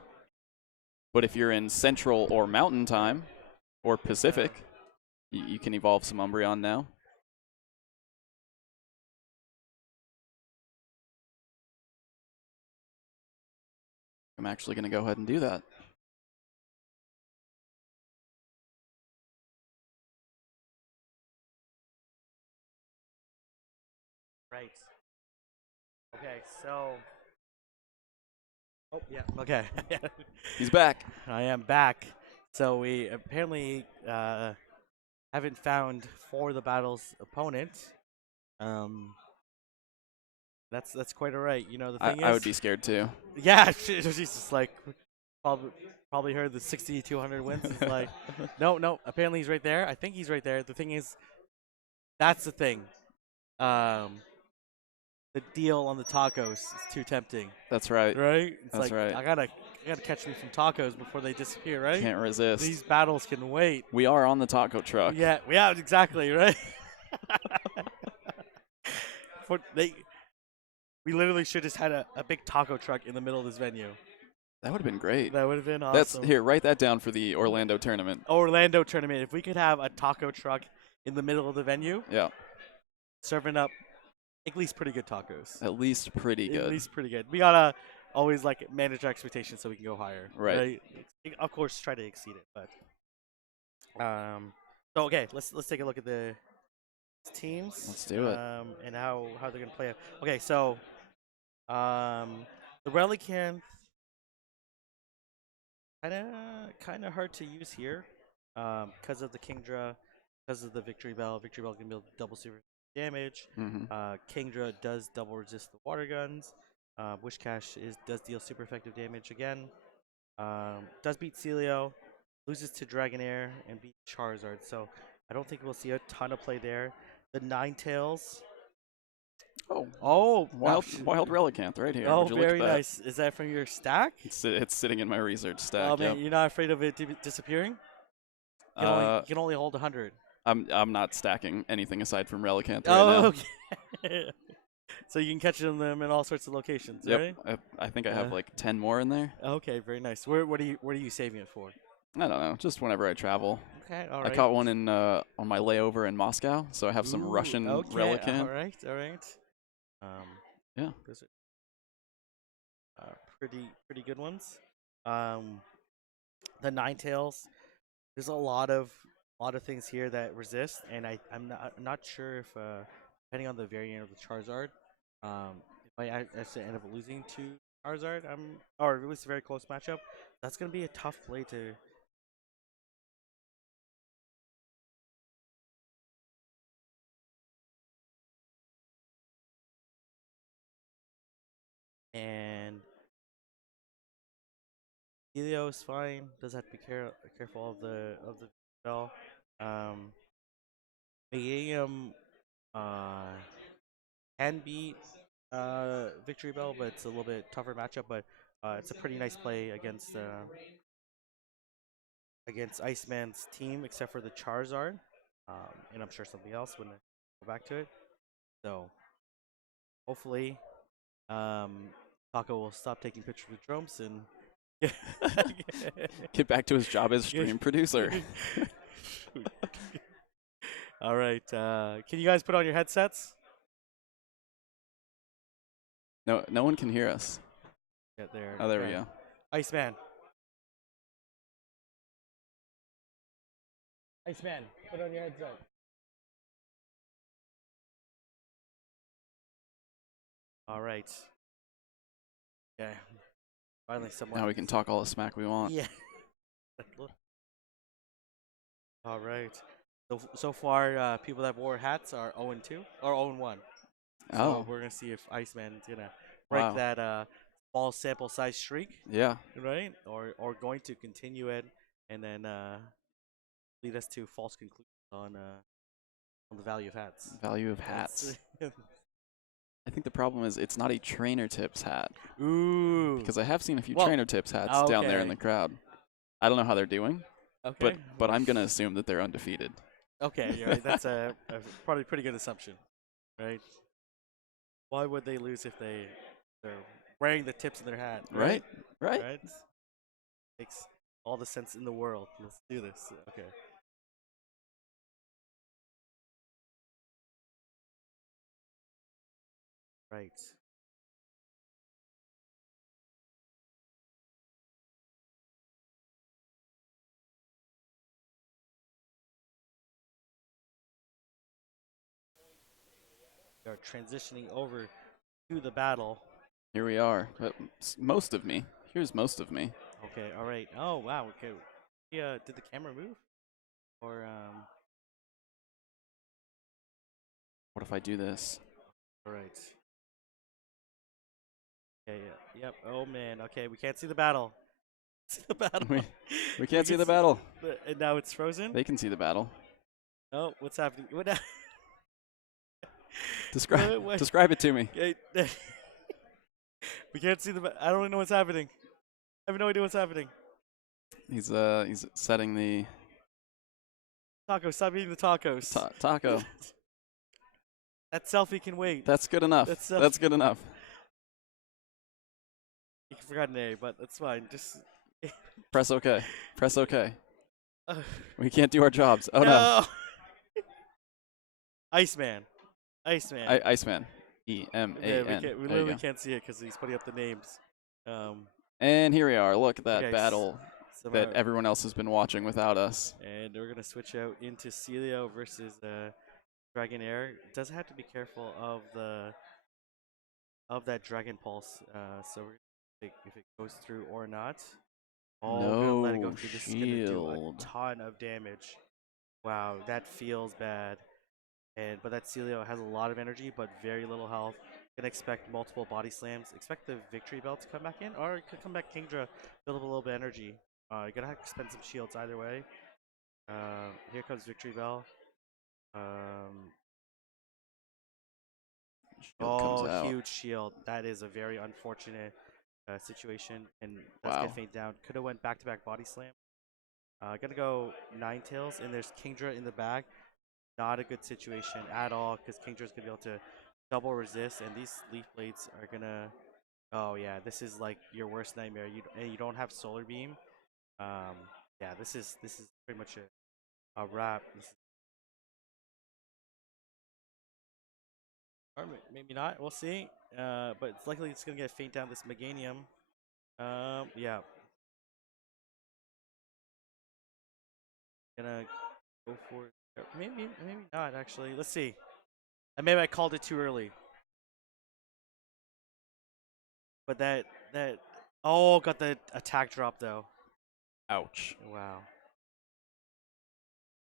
but if you're in Central or Mountain Time, or Pacific, you can evolve some Umbreon now. I'm actually going to go ahead and do that. Right. Okay. So. Oh yeah. Okay. He's back. I am back. So we apparently haven't found for the battle's opponent. That's quite alright. You know the thing is, I would be scared too. yeah, she's just like probably heard the 60-200 wins. It's like, no. Apparently he's right there. I think he's right there. The thing is, that's the thing. The deal on the tacos is too tempting. That's right. Right? It's That's like right. I gotta catch me some tacos before they disappear. Right? Can't resist. These battles can wait. We are on the taco truck. Yeah, exactly, right? We literally should have just had a big taco truck in the middle of this venue. That would have been great. That would have been That's awesome. here. Write that down for the Orlando tournament. Orlando tournament. If we could have a taco truck in the middle of the venue, Yeah, serving up at least pretty good tacos. at least pretty good. At least pretty good. We gotta always like manage our expectations so we can go higher. Right. Of course, try to exceed it, but so okay, let's take a look at the teams. Let's do it. And how they're gonna play. Okay, so the Relicanth kind of hard to use here because of the Kingdra, because of the Victory Bell. Victory Bell can build double super damage. Kingdra does double resist the water guns. Wishcash does deal super effective damage again. Does beat Celio, loses to Dragonair, and beat Charizard. So I don't think we'll see a ton of play there. The Ninetales. Oh, Wow. wild Relicanth right here. Oh, Would you look at very that? nice. Is that from your stack? It's sitting in my research stack. Oh man, Yep. you're not afraid of it disappearing? You can only hold 100. I'm not stacking anything aside from Relicanth right Oh, now. okay. So you can catch them in all sorts of locations, Yep. right? I think I have like 10 more in there. Okay, very nice. What are you saving it for? I don't know. Just whenever I travel. Okay, all I right. caught one in on my layover in Moscow, so I have some Ooh, Russian okay, Relicanth. all right. Yeah. Those are pretty good ones. The Ninetales. There's a lot of things here that resist, and I'm not sure if depending on the variant of the Charizard, if I actually end up losing to Charizard, or at least a very close matchup. That's gonna be a tough play to. And Helio is fine. Does have to be careful of the spell. Meganium can beat Victory Bell, but it's a little bit tougher matchup. But It's a pretty nice play against Iceman's team, except for the Charizard, and I'm sure something else when I go back to it. So hopefully, Taco will stop taking pictures with Drumps and Get back to his job as stream producer. All right, can you guys put on your headsets? No one can hear us. Get there. Oh, there we go. Iceman. Iceman, put on your headset. All right. Okay. Finally, someone. Now we can talk all the smack we want. Yeah. All right. So far, people that wore hats are 0-2 or 0-1. So Oh, we're gonna see if Iceman's gonna break wow. that small sample size streak, Yeah. right? Or going to continue it and then lead us to false conclusions on the value of hats. Value of hats. I think the problem is it's not a trainer tips hat. Ooh. Because I have seen a few Well, trainer tips hats down there in okay. the crowd. I don't know how they're doing, Okay. but I'm gonna assume that they're undefeated. Okay, you're right. That's a probably pretty good assumption, right? Why would they lose if they're wearing the tips in their hat? Right? Right? Right? Makes all the sense in the world. Let's do this. Okay. Right. We are transitioning over to the battle. Here we are. But most of me. Here's most of me. Okay. All right. Oh wow. Okay. Yeah. Did the camera move? Or What if I do this? All right. Okay. Yeah. Yep. Oh man. Okay. We can't see the battle. See the battle. We can't see the battle. And now it's frozen. They can see the battle. Oh, what's happening? What? Describe it to me. We can't see the. I don't really know what's happening. I have no idea what's happening. He's setting the Taco, stop eating the tacos. taco. That selfie can wait. That's good enough. That's good enough. You forgot an A, but that's fine. Just press OK. Press OK. We can't do our jobs. Oh no. Iceman. Iceman. Iceman. E-M-A-N. We literally can't see it because he's putting up the names. And here we are. Look at that okay, battle that everyone else has been watching without us. And we're gonna switch out into Celio versus Dragonair. Does have to be careful of that Dragon Pulse. So we're gonna see if it goes through or not. Oh, no we're gonna let it go through. This is gonna do a shield. ton of damage. Wow, that feels bad. But that Celio has a lot of energy, but very little health. Gonna expect multiple body slams. Expect the Victory Bell to come back in, or it could come back Kingdra, build up a little bit of energy. You're gonna have to spend some shields either way. Here comes Victory Bell. Huge shield. That is a very unfortunate situation, and that's gonna fade down. Could have went back-to-back body slam. Gonna go Ninetales, and there's Kingdra in the back. Not a good situation at all, because Kingdra's gonna be able to double resist, and these Leaf Blades are gonna. Oh yeah, this is like your worst nightmare. You don't have Solar Beam. Yeah, this is pretty much a wrap. Or maybe not. We'll see. But it's likely it's gonna get faint down this Meganium. Yeah. Gonna go for it. Maybe not actually. Let's see. Maybe I called it too early. But that got the attack drop though. Ouch. Wow.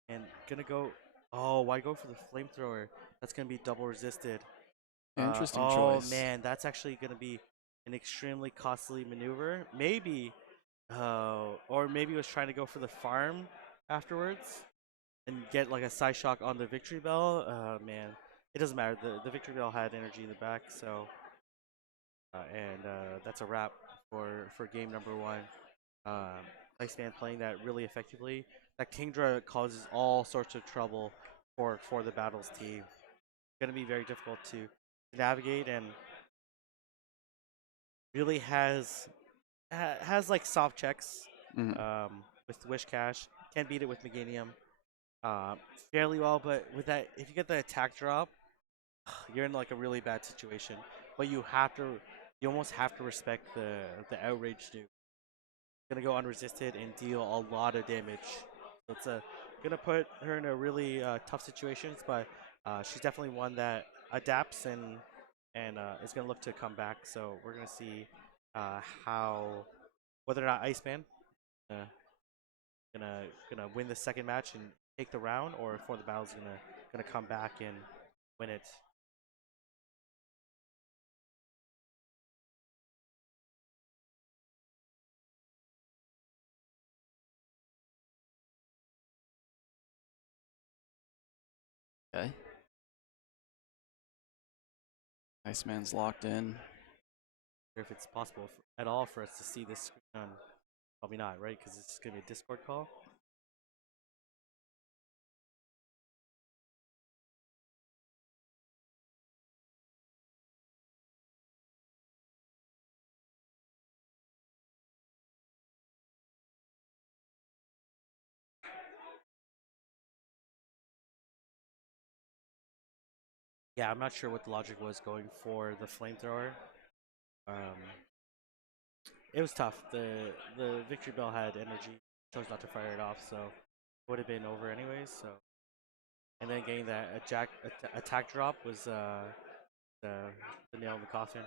And gonna go. Oh, why go for the flamethrower? That's gonna be double resisted. Interesting Oh choice. man, that's actually gonna be an extremely costly maneuver. Maybe, or maybe he was trying to go for the farm afterwards and get like a side shock on the Victory Bell. Man, it doesn't matter. The Victory Bell had energy in the back, so and that's a wrap for game number one. Um, Iceman playing that really effectively. That Kingdra causes all sorts of trouble for the battles team. It's gonna be very difficult to navigate and really has like soft checks Mhm. with Wish Cash. Can't beat it with Meganium fairly well, but with that, if you get the attack drop, you're in like a really bad situation. But you almost have to respect the outrage dude. Gonna go unresisted and deal a lot of damage. So it's gonna put her in a really tough situations, but she's definitely one that adapts and is gonna look to come back. So we're gonna see how whether or not Iceman uh, gonna gonna win the second match and take the round, or if For the Battle's gonna come back and win it. Okay. Iceman's locked in. Or if it's possible at all for us to see this screen on, probably not, right? Because it's gonna be a Discord call. Yeah, I'm not sure what the logic was going for the flamethrower. Um, it was tough. The victory bell had energy, chose not to fire it off, so it would have been over anyways. So, and then getting that attack drop was the, the nail in the coffin.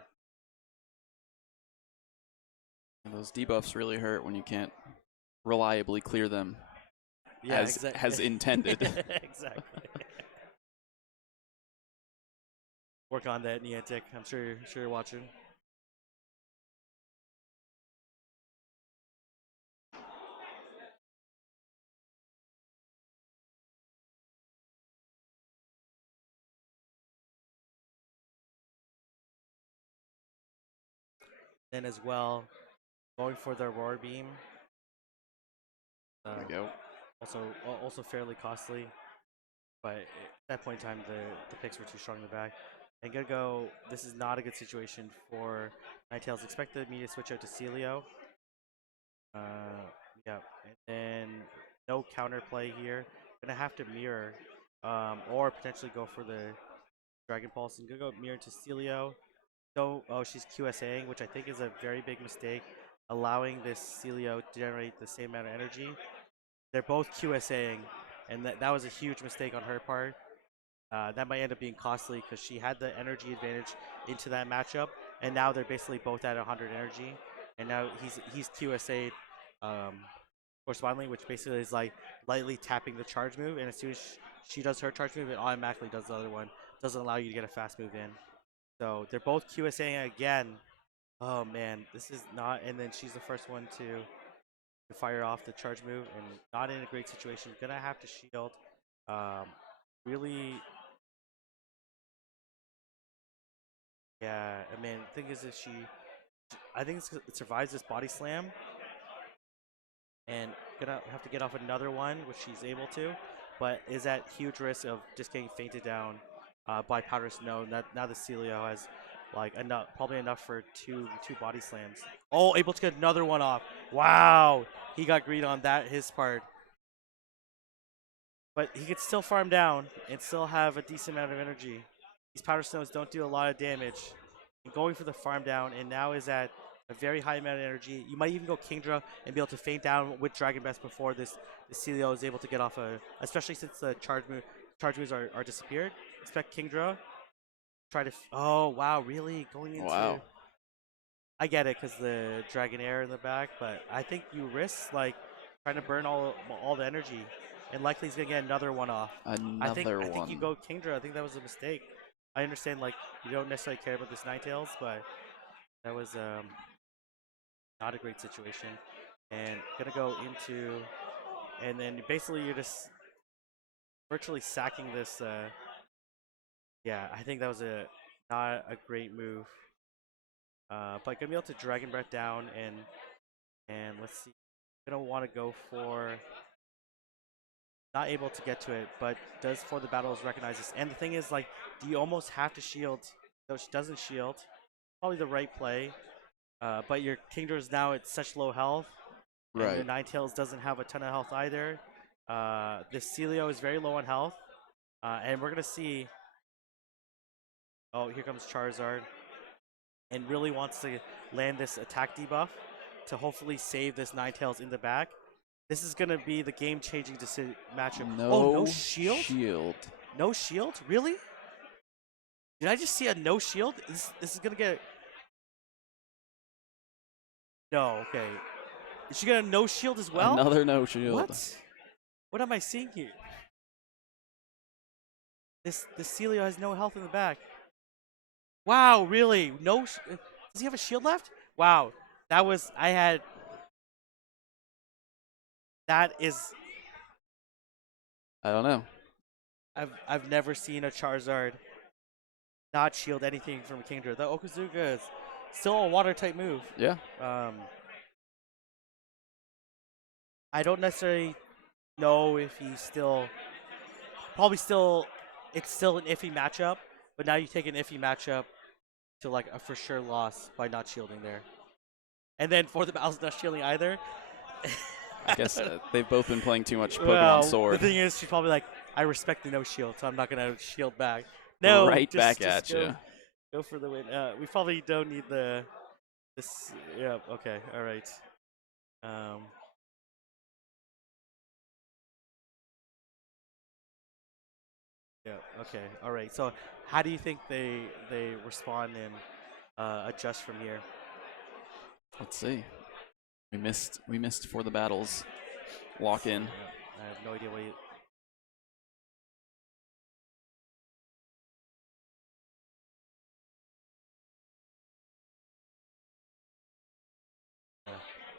And those debuffs really hurt when you can't reliably clear them Yeah, as intended. exactly. Work on that, Niantic. I'm sure you're watching. Then as well, going for the roar beam. There we go. Also fairly costly, but at that point in time, the picks were too strong in the back. And gonna go. This is not a good situation for Ninetales. Expected me to switch out to Celio. Yeah, and then no counterplay here. Gonna have to mirror, or potentially go for the Dragon Pulse. And gonna go mirror to Celio. So, oh, she's QSAing, which I think is a very big mistake, allowing this Celio to generate the same amount of energy. They're both QSAing, and that was a huge mistake on her part. That might end up being costly because she had the energy advantage into that matchup, and now they're basically both at 100 energy, and now he's QSA'd correspondingly, which basically is like lightly tapping the charge move, and as soon as she does her charge move, it automatically does the other one. Doesn't allow you to get a fast move in. So they're both QSAing again. Oh man, this is not. And then she's the first one to fire off the charge move, and not in a great situation. Gonna have to shield. Um, really, yeah. I mean, the thing is, if I think it survives this body slam, and gonna have to get off another one, which she's able to, but is at huge risk of just getting fainted down by Powder Snow. Now the Celio has like enough, probably enough for two body slams. Oh, able to get another one off. Wow, he got greed on that his part, but he could still farm down and still have a decent amount of energy. These Powder Snows don't do a lot of damage. And going for the farm down, and now is at a very high amount of energy. You might even go Kingdra and be able to faint down with Dragon Breath before this Celio is able to get off especially since the charge moves are disappeared. Expect Kingdra. Try to, oh wow, really? Going into, Wow. I get it because the Dragon Air in the back, but I think you risk like trying to burn all the energy, and likely he's gonna get another one off. Another I think you one. go Kingdra. I think that was a mistake. I understand like you don't necessarily care about this Ninetales, but that was not a great situation. And gonna go into, and then basically you're just virtually sacking this. Yeah, I think that was not a great move. But gonna be able to Dragon Breath down and let's see. Gonna want to go for not able to get to it, but does for the battles recognize this. And the thing is, like, do you almost have to shield? Though she doesn't shield, probably the right play. But your Kingdra is now at such low health, and your Right. Ninetales doesn't have a ton of health either. This Celio is very low on health, and we're gonna see. Oh, here comes Charizard, and really wants to land this attack debuff to hopefully save this Ninetales in the back. This is gonna be the game-changing matchup. Oh, no shield? Shield. No shield? Really? Did I just see a no shield? This is gonna get. No, okay. Is she gonna no shield as well? Another no shield. What? What am I seeing here? This Celio has no health in the back. Wow, really? No. Does he have a shield left? Wow, that was I had. That is. I don't know. I've never seen a Charizard not shield anything from a Kingdra. The Okazuka is still a water type move. Yeah. I don't necessarily know if he's still. Probably still. It's still an iffy matchup, but now you take an iffy matchup to like a for sure loss by not shielding there. And then for the battle's not shielding either. I guess they've both been playing too much Pokemon Well, Sword. the thing is, she's probably like, I respect the no shield, so I'm not gonna shield back. No, Right just, back just at you. Go for the win. We probably don't need this. Yeah. Okay. All right. Yeah. Okay. All right. So, how do you think they respond and adjust from here? Let's see. We missed for the battles. Lock in. Yeah, I have no idea what you.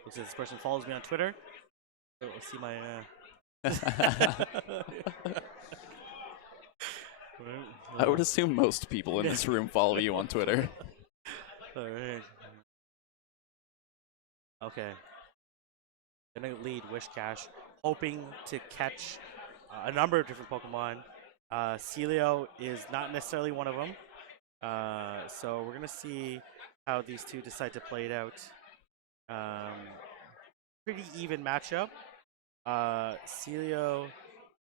Looks like this person follows me on Twitter. So let's see my. I would assume most people in this room follow you on Twitter. All right. Okay. Gonna lead Wish Cash, hoping to catch a number of different Pokemon. Celio is not necessarily one of them. So we're gonna see how these two decide to play it out. Pretty even matchup. Celio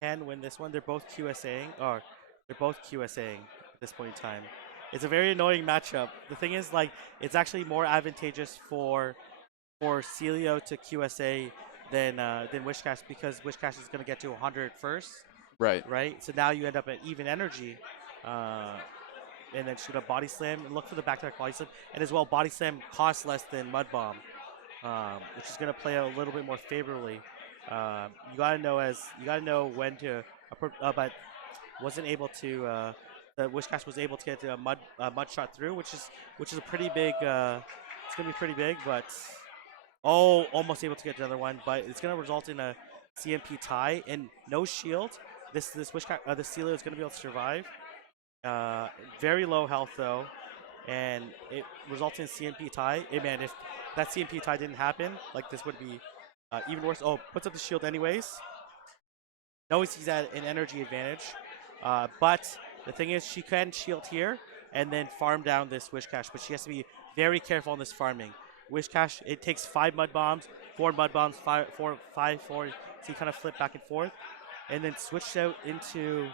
can win this one. They're both QSAing, or they're both QSAing at this point in time. It's a very annoying matchup. The thing is, like, it's actually more advantageous for Celio to QSA than Wishcash, because Wishcash is going to get to 100 first, Right. right? So now you end up at even energy, and then shoot a Body Slam and look for the back-to-back Body Slam, and as well Body Slam costs less than Mud Bomb, which is going to play out a little bit more favorably. You gotta know when to, but wasn't able to. The Wishcash was able to get a mud shot through, which is a pretty big. It's gonna be pretty big, but almost able to get another one, but it's gonna result in a CMP tie and no shield. This Wishcash, the Celio is gonna be able to survive. Very low health though, and it results in CMP tie. Hey man, if that CMP tie didn't happen, like this would be even worse. Oh, puts up the shield anyways. Knows he's at an energy advantage, but the thing is, she can shield here and then farm down this Wishcash, but she has to be very careful on this farming. Wishcash, it takes 5 Mud Bombs, 4 Mud Bombs, 4, so you kind of flip back and forth, and then switch out into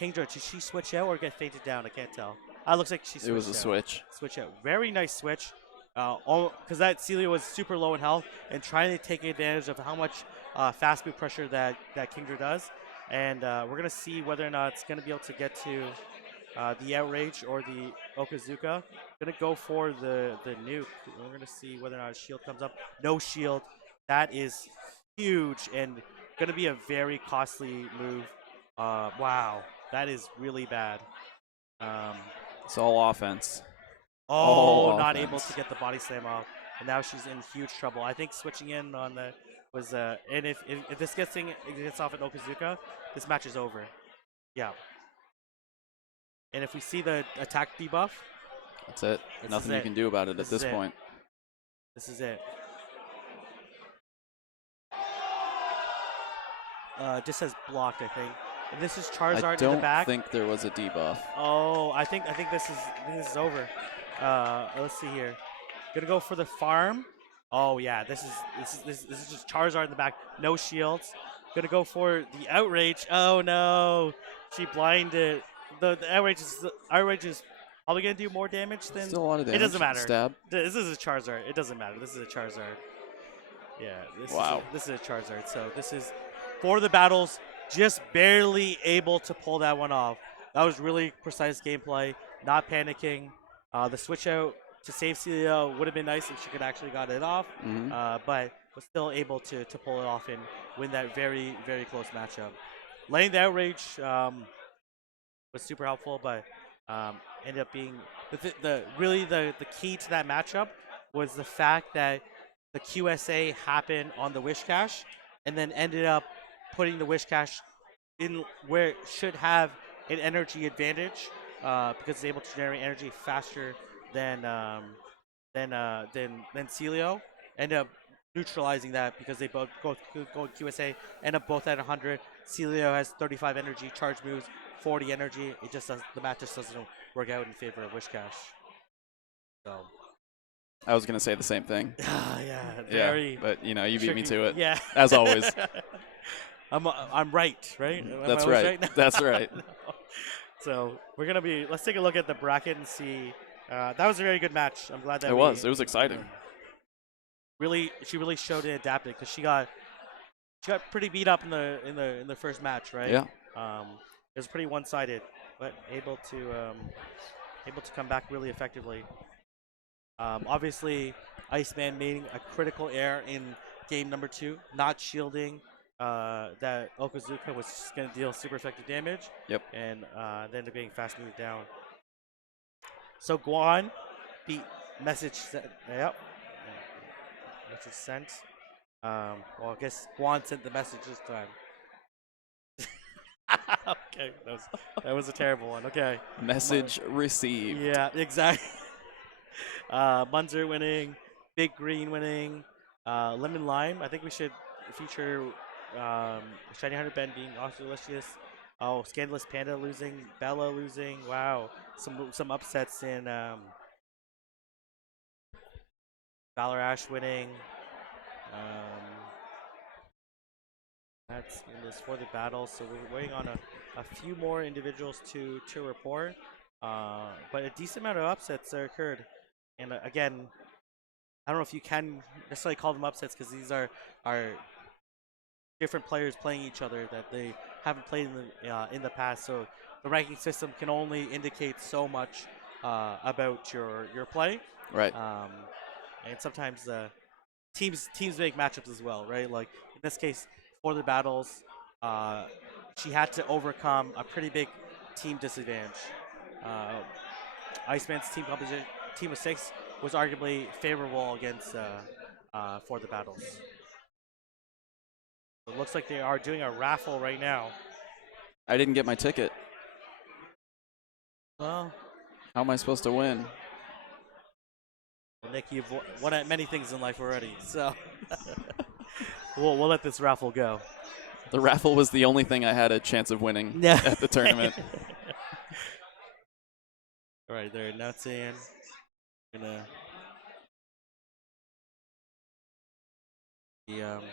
Kingdra. Did she switch out or get fainted down? I can't tell. It looks like she switched out. It was a switch. Switch out. Very nice switch. Because that Celio was super low in health and trying to take advantage of how much fast move pressure that Kingdra does. And we're going to see whether or not it's going to be able to get to the Outrage or the Okazuka. Going to go for the nuke. We're going to see whether or not a shield comes up. No shield. That is huge and going to be a very costly move. Wow. That is really bad. It's all offense. Oh, not able to get the Body Slam off. And now she's in huge trouble. I think switching in on the was and if this gets off at Okazuka, this match is over. Yeah. And if we see the attack debuff, That's it. This Nothing is you it. can do about it This at this is it. point. This is it. Just says blocked, I think. And this is Charizard I in the don't back. think there was a debuff. Oh, I think this is over. Let's see here. Gonna go for the farm. Oh yeah, this is just Charizard in the back, no shields. Gonna go for the outrage. Oh no, she blinded. The outrage is probably gonna do more damage than. Still a lot of damage. It doesn't matter. Stab. This is a Charizard. It doesn't matter. This is a Charizard. Yeah, Wow. This is a Charizard. So this is for the battles, just barely able to pull that one off. That was really precise gameplay, not panicking. The switch out to save Celia would have been nice if she could actually got it off, but was still able to pull it off and win that very, very close matchup. Laying the outrage was super helpful, but ended up being the key to that matchup was the fact that the QSA happened on the Wish Cache and then ended up putting the Wish Cache in where it should have an energy advantage because it's able to generate energy faster than Celio. End up neutralizing that because they both go QSA, end up both at 100. Celio has 35 energy, charge moves, 40 energy. It just does, the match just doesn't work out in favor of Wish Cache. So. I was gonna say the same thing. Yeah, very. Yeah, but you know, you beat me tricky. to it. Yeah, as always. I'm right, right? Am That's I always right. now? That's right. No. So we're gonna be. Let's take a look at the bracket and see. That was a very good match. I'm glad that It was. It was exciting. She really showed and adapted because she got pretty beat up in the first match, right? Yeah. It was pretty one-sided, but able to come back really effectively. Obviously, Iceman made a critical error in game number 2, not shielding that Okazuka was just going to deal super effective damage. Yep. And then ended up being fast moved down. So Guan beat message sent. Yep. Message sent. Well, I guess Guan sent the message this time. Okay, that was a terrible one. Okay. Message received. Yeah, exactly. Munzer winning, Big Green winning, Lemon Lime. I think we should feature Shiny Hunter Ben being also delicious. Oh, Scandalous Panda losing, Bella losing. Wow, some upsets in Valor Ash winning. That's in this for the battle. So we're waiting on a few more individuals to report. But a decent amount of upsets occurred. And again, I don't know if you can necessarily call them upsets because these are different players playing each other that they haven't played in the past. So the ranking system can only indicate so much about your play. Right. And sometimes teams make matchups as well, right? Like in this case, for the battles, she had to overcome a pretty big team disadvantage. Iceman's team composition, team of 6, was arguably favorable against for the battles. It looks like they are doing a raffle right now. I didn't get my ticket. Well, how am I supposed to win? Nick, you've won at many things in life already, so we'll let this raffle go. The raffle was the only thing I had a chance of winning at the tournament. All right, they're announcing. Gonna the okay,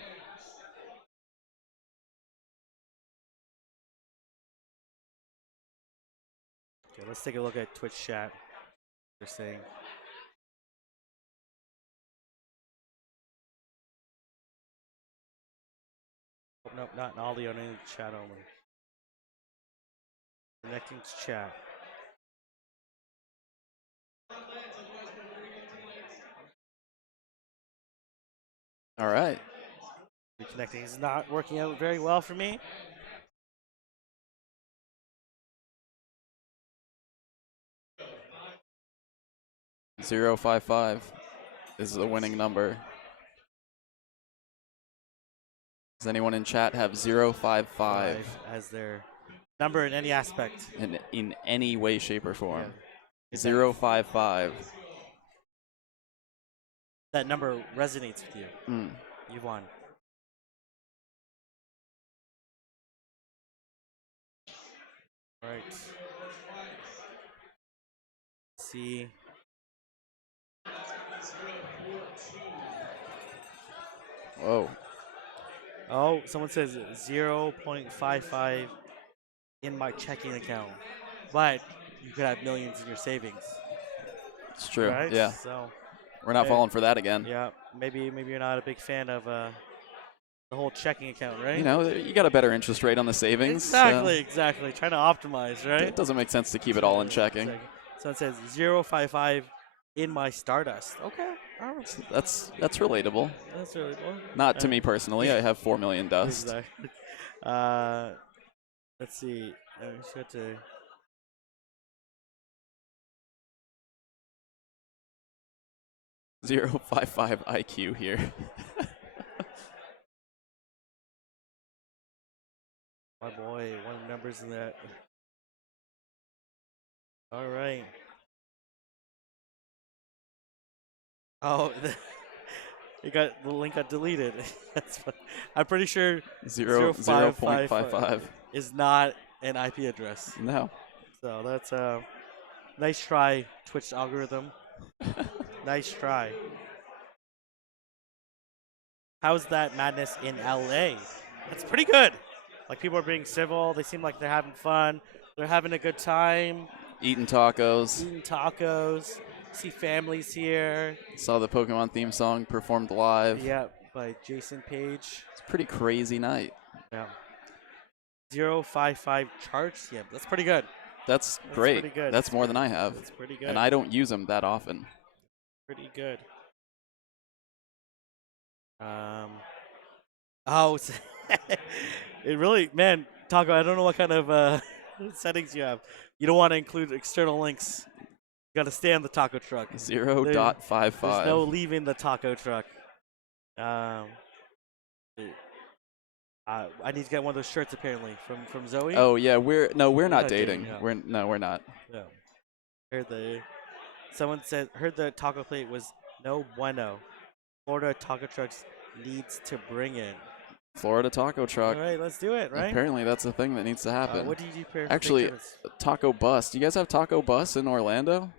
let's take a look at Twitch chat. They're saying. Oh, nope, not an audio, only chat only. Connecting to chat. All right. Reconnecting is not working out very well for me. $055 is the winning number. Does anyone in chat have 055 as their number in any aspect? in any way, shape, or form? Yeah. 055. That number resonates with you. Mm. You've won. All right. Let's see. Whoa. Oh, someone says 0.55 in my checking account, but you could have millions in your savings. It's true. Right? Yeah. So, We're not falling for that again. yeah, maybe you're not a big fan of the whole checking account, right? You know, you got a better interest rate on the savings. Exactly. Trying to optimize, right? It doesn't make sense to keep it all in checking. Exactly. So it says 0.55 in my Stardust. Okay. All right. That's relatable. That's really cool. Not to me personally. I have 4 million dust. Exactly. Let's see. I just got to. .055 IQ here. My boy, one of the numbers in that. All right. Oh, the link got deleted. That's fun. I'm pretty sure 0.55. is not an IP address. No. So that's a nice try, Twitch algorithm. Nice try. How's that madness in LA? It's pretty good. Like, people are being civil. They seem like they're having fun. They're having a good time. Eating tacos. See families here. Saw the Pokemon theme song performed live. Yeah, by Jason Page. It's a pretty crazy night. Yeah. 0.55 charts. Yeah, that's pretty good. That's great. Pretty good. That's more than I have. That's pretty good. And I don't use them that often. Pretty good. Oh, it really, man, Taco, I don't know what kind of settings you have. You don't want to include external links. You got to stay on the taco truck. 0.55. There's no leaving the taco truck. I need to get one of those shirts apparently from Zoe. Oh yeah, we're not not dating. dating, no. We're not. Yeah. Someone heard the taco plate was no bueno. Florida taco trucks needs to bring it. Florida taco truck. All right, let's do it, right? Apparently that's a thing that needs to happen. What do you do for Actually, big tournaments? Taco Bus. Do you guys have Taco Bus in Orlando?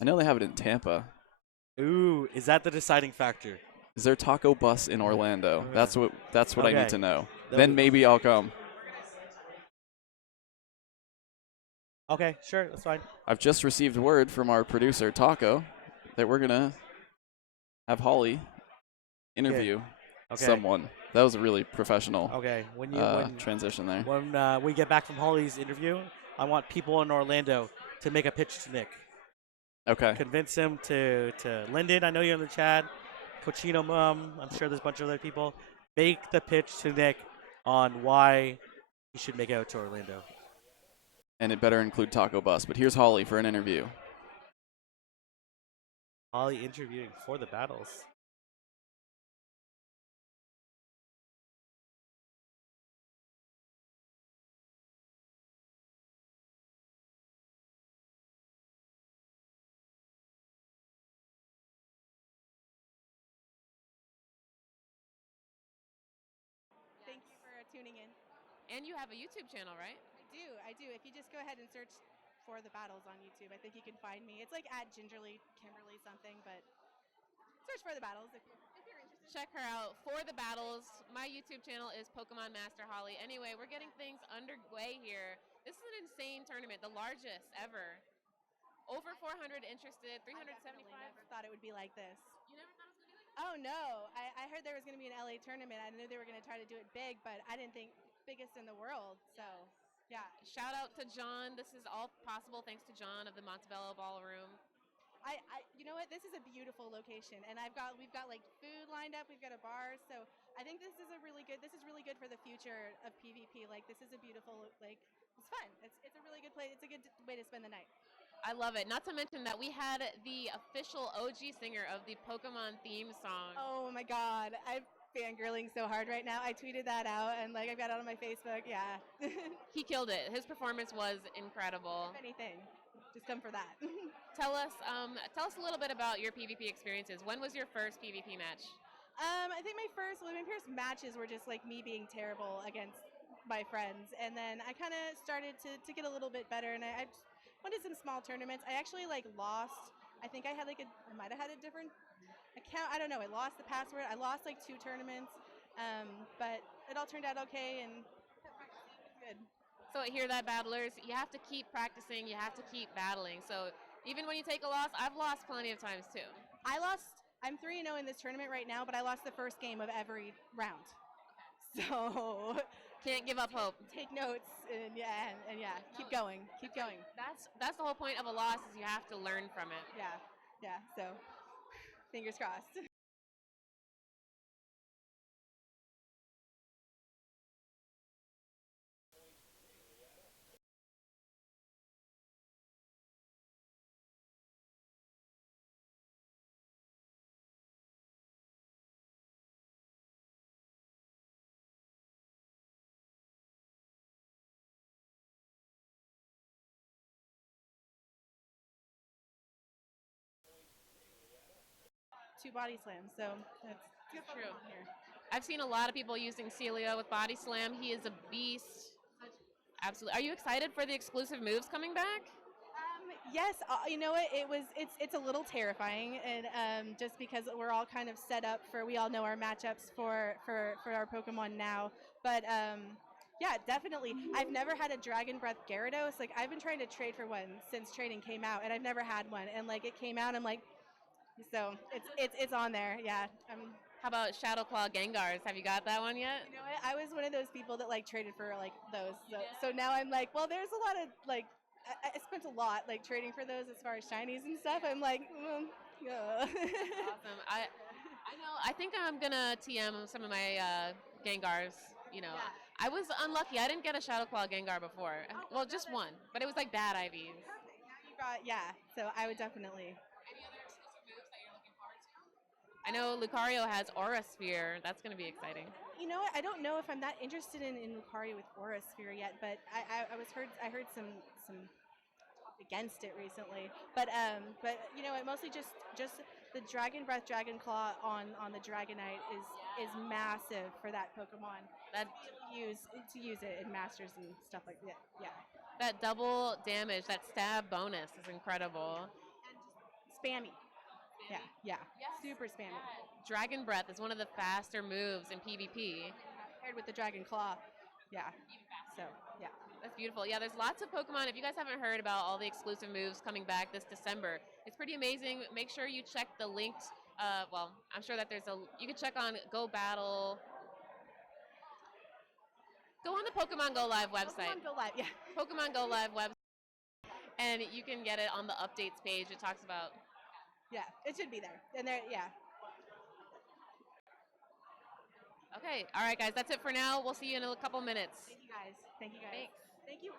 I know they have it in Tampa. Ooh, is that the deciding factor? Is there Taco Bus in Orlando? Okay. That's what I Okay. need to know. That Then would- maybe I'll come. Okay, sure, that's fine. I've just received word from our producer Taco that we're gonna have Holly interview Okay. someone. That was a really professional Okay, when transition there. when we get back from Holly's interview, I want people in Orlando to make a pitch to Nick. Okay. Convince him to Lyndon. I know you're in the chat. Cochino Mom. I'm sure there's a bunch of other people. Make the pitch to Nick on why he should make it out to Orlando. And it better include Taco Bus. But here's Holly for an interview. Holly interviewing for the battles. Thank you for tuning in. And you have a YouTube channel, right? I do. If you just go ahead and search for the battles on YouTube, I think you can find me. It's like at Gingerly Kimberly something, but search for the battles if you're interested. Check her out for the battles. My YouTube channel is Pokemon Master Holly. Anyway, we're getting things underway here. This is an insane tournament, the largest ever. Over 400 interested, 375. I never thought it would be like this. You never thought it was going to be like Oh no, I heard there was going to be an LA tournament. I knew they were going to try to do it big, but I didn't think biggest in the world. So, yeah. Shout out to John. This is all possible thanks to John of the Montebello Ballroom. You know what? This is a beautiful location, and we've got like food lined up. We've got a bar, so I think this is really good for the future of PvP. Like, this is a beautiful, like, it's fun. It's a really good place. It's a good way to spend the night. I love it. Not to mention that we had the official OG singer of the Pokemon theme song. Oh my God, I'm fangirling so hard right now. I tweeted that out, and like I've got it on my Facebook. Yeah. He killed it. His performance was incredible. If anything, just come for that. tell us a little bit about your PvP experiences. When was your first PvP match? I think my first matches were just like me being terrible against my friends, and then I kind of started to get a little bit better, and I went to some small tournaments. I actually like lost. I think I might have had a different account. I don't know. I lost the password. I lost like 2 tournaments, but it all turned out okay and good. So I hear that, battlers, you have to keep practicing, you have to keep battling. So even when you take a loss, I've lost plenty of times too. I lost. I'm 3-0 in this tournament right now, but I lost the first game of every round. So Can't give up hope. take notes and yeah, keep going, keep going. That's the whole point of a loss, is you have to learn from it. Yeah. So fingers crossed. 2 body slams, so that's True. here. I've seen a lot of people using Celio with Body Slam. He is a beast. Absolutely. Are you excited for the exclusive moves coming back? Yes, you know what? It's a little terrifying, and just because we're all kind of set up for, we all know our matchups for our Pokemon now. But yeah, definitely. I've never had a Dragon Breath Gyarados. Like, I've been trying to trade for one since trading came out, and I've never had one. And like, it came out, I'm like, so it's on there. Yeah. How about Shadow Claw Gengars? Have you got that one yet? You know what? I was one of those people that like traded for like those. So now I'm like, well, there's a lot of like, I spent a lot like trading for those as far as shinies and stuff. I'm like, yeah. Awesome. I know. I think I'm gonna TM some of my Gengars. You know, Yeah. I was unlucky. I didn't get a Shadow Claw Gengar before. Well, no, just that's one, but it was like bad IVs. Perfect. Now you got, yeah. So I would definitely. I know Lucario has Aura Sphere. That's gonna be exciting. You know what? I don't know if I'm that interested in Lucario with Aura Sphere yet, but I heard some against it recently. But you know what? Mostly just the Dragon Breath, Dragon Claw on the Dragonite is massive for that Pokemon. That To use it in Masters and stuff like that. Yeah. that double damage, that stab bonus is incredible. And just spammy. Yeah. Super spammy. Dragon Breath is one of the faster moves in PvP. Paired with the Dragon Claw. Yeah. So, yeah. That's beautiful. Yeah, there's lots of Pokemon. If you guys haven't heard about all the exclusive moves coming back this December, it's pretty amazing. Make sure you check the linked. Well, I'm sure that you can check on Go Battle. Go on the Pokemon Go Live website. Pokemon Go Live, yeah. Pokemon Go Live website, and you can get it on the updates page. It talks about. Yeah, it should be there. And there, yeah. Okay, all right, guys. That's it for now. We'll see you in a couple minutes. Thank you guys. Thanks. Thank you.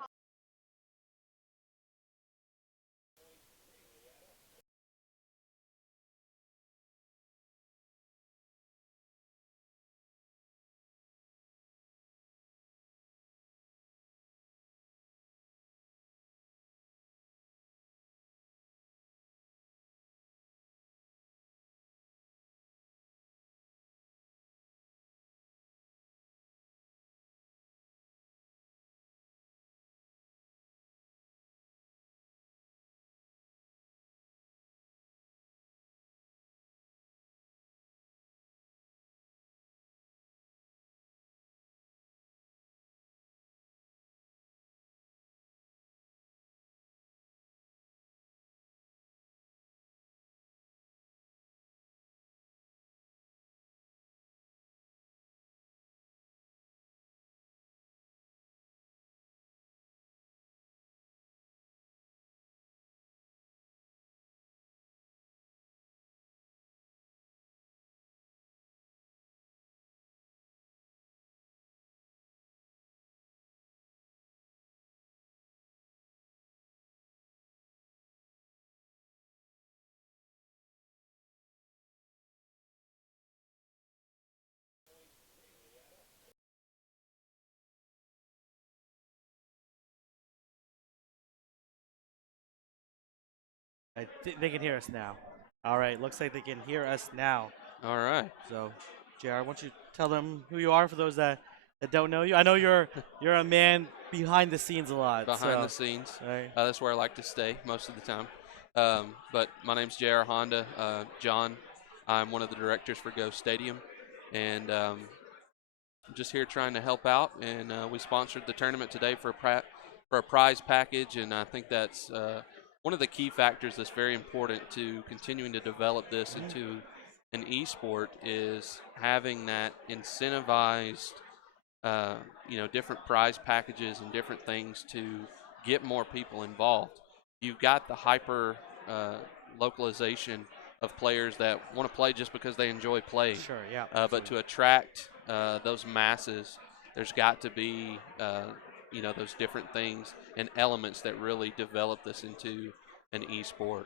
They can hear us now. All right, looks like they can hear us now. All right. So, JR, why don't you tell them who you are for those that don't know you? I know you're a man behind the scenes a lot. Behind the so, scenes. Right. That's where I like to stay most of the time. But my name's JR Honda. John, I'm one of the directors for Go Stadium. And I'm just here trying to help out. And we sponsored the tournament today for a prize package. And I think that's one of the key factors that's very important to continuing to develop this into an esport is having that incentivized different prize packages and different things to get more people involved. You've got the hyper localization of players that want to play just because they enjoy playing. Sure, yeah. But to attract those masses, there's got to be those different things and elements that really develop this into an esport.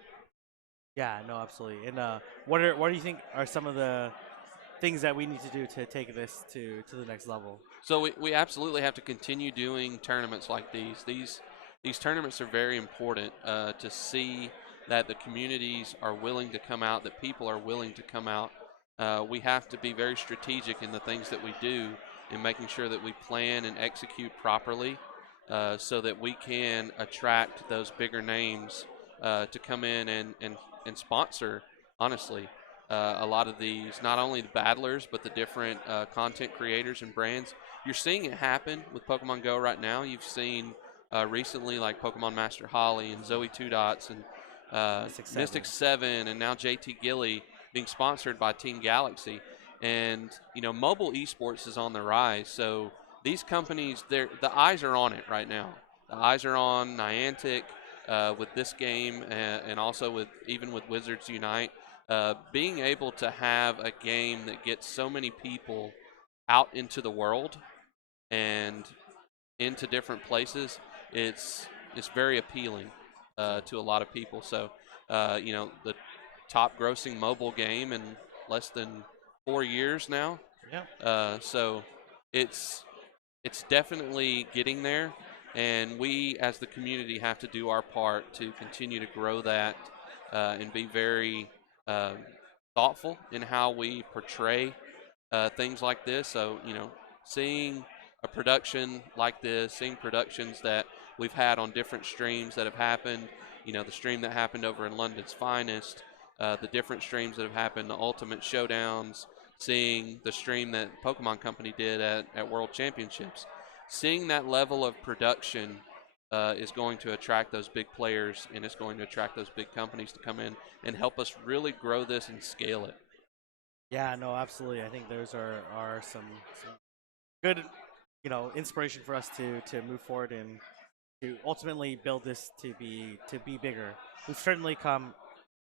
Yeah, no, absolutely. And what do you think are some of the things that we need to do to take this to the next level? So we absolutely have to continue doing tournaments like these. These tournaments are very important to see that the communities are willing to come out, that people are willing to come out. We have to be very strategic in the things that we do in making sure that we plan and execute properly so that we can attract those bigger names to come in and sponsor, honestly. A lot of these, not only the battlers, but the different content creators and brands. You're seeing it happen with Pokemon Go right now. You've seen recently like Pokemon Master Holly and Zoe Two Dots and Mystic 7 and now JT Gilly being sponsored by Team Galaxy. And, mobile esports is on the rise. So these companies, the eyes are on it right now. The eyes are on Niantic with this game and also even with Wizards Unite. Being able to have a game that gets so many people out into the world and into different places, it's very appealing to a lot of people. So, the top grossing mobile game in less than 4 years now. Yeah. So it's definitely getting there, and we as the community have to do our part to continue to grow that and be very thoughtful in how we portray things like this. So, seeing a production like this, seeing productions that we've had on different streams that have happened, the stream that happened over in London's Finest, the different streams that have happened, the Ultimate Showdowns, seeing the stream that Pokemon Company did at World Championships. Seeing that level of production is going to attract those big players, and it's going to attract those big companies to come in and help us really grow this and scale it. Yeah, no, absolutely. I think those are some good, inspiration for us to move forward and to ultimately build this to be bigger. We've certainly come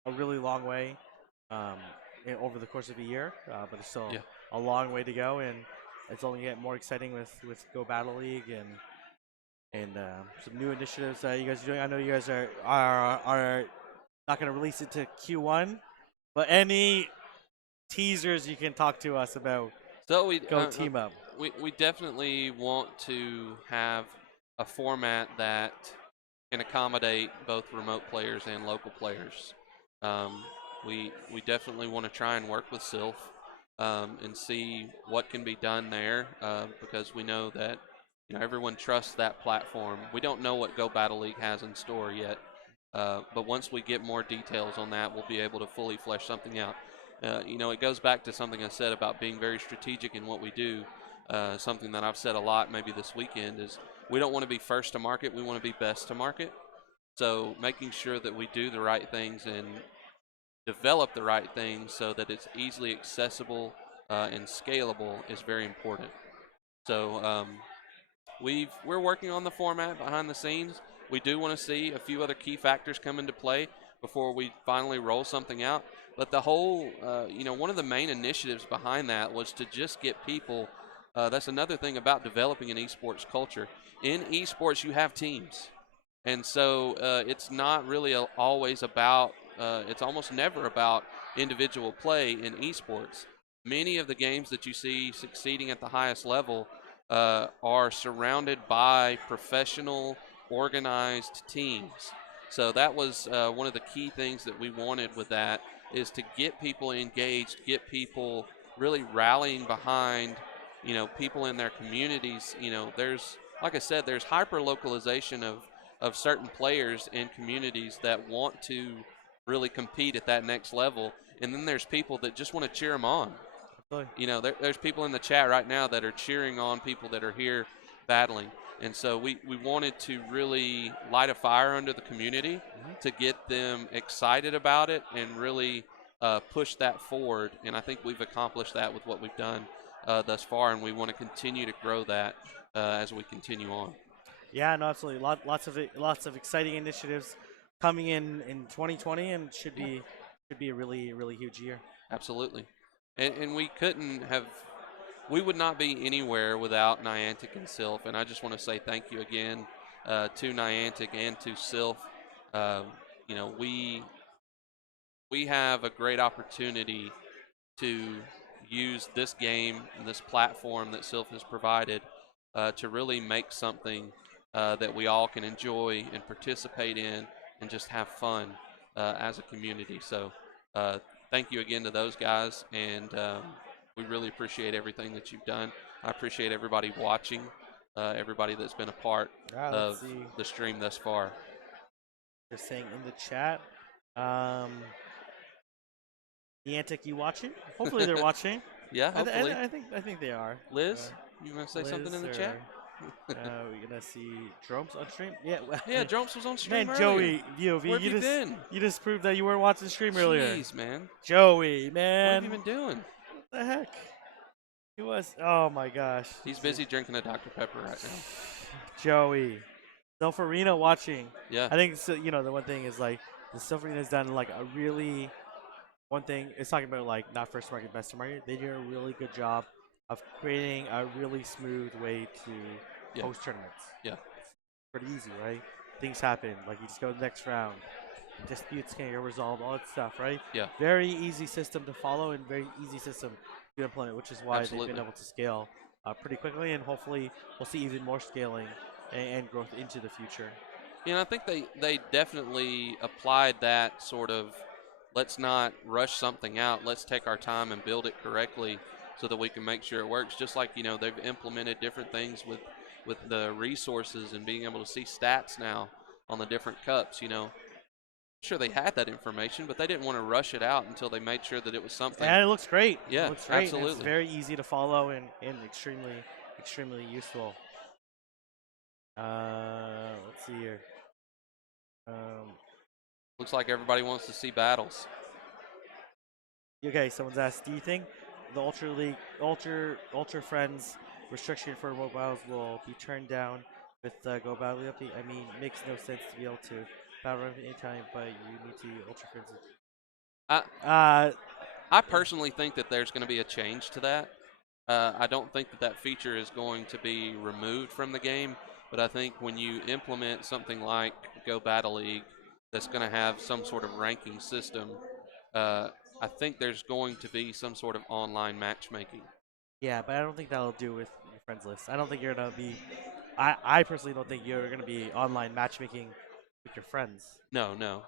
a really long way over the course of a year, but there's still a long way to go, and it's only get more exciting with Go Battle League and some new initiatives that you guys are doing. I know you guys are not going to release it to Q1, but any teasers you can talk to us about. So we Go team up. We definitely want to have a format that can accommodate both remote players and local players. We definitely want to try and work with Sylph and see what can be done there because we know that everyone trusts that platform. We don't know what Go Battle League has in store yet, but once we get more details on that, we'll be able to fully flesh something out. It goes back to something I said about being very strategic in what we do. Something that I've said a lot maybe this weekend is we don't want to be first to market, we want to be best to market. So making sure that we do the right things and develop the right things so that it's easily accessible and scalable is very important. So we're working on the format behind the scenes. We do want to see a few other key factors come into play before we finally roll something out. But the whole, one of the main initiatives behind that was to just get people. That's another thing about developing an esports culture. In esports, you have teams. And so it's not really always about, it's almost never about individual play in esports. Many of the games that you see succeeding at the highest level are surrounded by professional, organized teams. So that was one of the key things that we wanted with that, is to get people engaged, get people really rallying behind, people in their communities. There's, like I said, there's hyper localization of certain players in communities that want to really compete at that next level, and then there's people that just want to cheer them on. There's people in the chat right now that are cheering on people that are here battling. And so we wanted to really light a fire under the community to get them excited about it and really push that forward. And I think we've accomplished that with what we've done thus far, and we want to continue to grow that as we continue on. Yeah, no, absolutely. Lots of exciting initiatives coming in 2020, and should be a really really huge year. Absolutely. And we would not be anywhere without Niantic and Sylph, and I just want to say thank you again to Niantic and to Sylph. We have a great opportunity to use this game and this platform that Sylph has provided to really make something that we all can enjoy and participate in and just have fun as a community. So thank you again to those guys, and we really appreciate everything that you've done. I appreciate everybody watching, everybody that's been a part of the stream thus far. They're saying in the chat, Niantic, you watching? Hopefully they're watching. Yeah, hopefully. I think they are. Liz, you want to say something in the chat? We're gonna see Drumps on stream. Yeah, yeah, Drumps was on stream man, earlier. Joey, Where have you been? You just proved that you weren't watching the stream earlier. Jeez, man. Joey, man. What have you been doing? What the heck? He was. Oh my gosh. He's busy drinking a Dr. Pepper right now. Joey, Self Arena watching. Yeah. I think so, the one thing is like the Self Arena has done like a really. One thing it's talking about like not first market, best market. They do a really good job of creating a really smooth way to host tournaments. Yeah. Pretty easy, right? Things happen. Like you just go to the next round. Disputes can get resolved, all that stuff, right? Yeah. Very easy system to follow and very easy system to implement, which is why they've been able to scale pretty quickly, and hopefully we'll see even more scaling and growth into the future. I think they definitely applied that sort of, let's not rush something out. Let's take our time and build it correctly so that we can make sure it works. Just like, they've implemented different things with the resources and being able to see stats now on the different cups, Sure, they had that information, but they didn't want to rush it out until they made sure that it was something. And it looks great. Yeah, it looks great. Absolutely. It's very easy to follow and extremely useful. Let's see here. Looks like everybody wants to see battles. Okay, someone's asked, do you think the Ultra Friends restriction for mobiles will be turned down with Go Battle update? I mean, it makes no sense to be able to battle at any time, but you need to Ultra Friends. I personally think that there's going to be a change to that. I don't think that feature is going to be removed from the game, but I think when you implement something like Go Battle League that's going to have some sort of ranking system, I think there's going to be some sort of online matchmaking. Yeah, but I don't think that'll do with your friends list. I don't think you're going to be... I personally don't think you're going to be online matchmaking with your friends. No.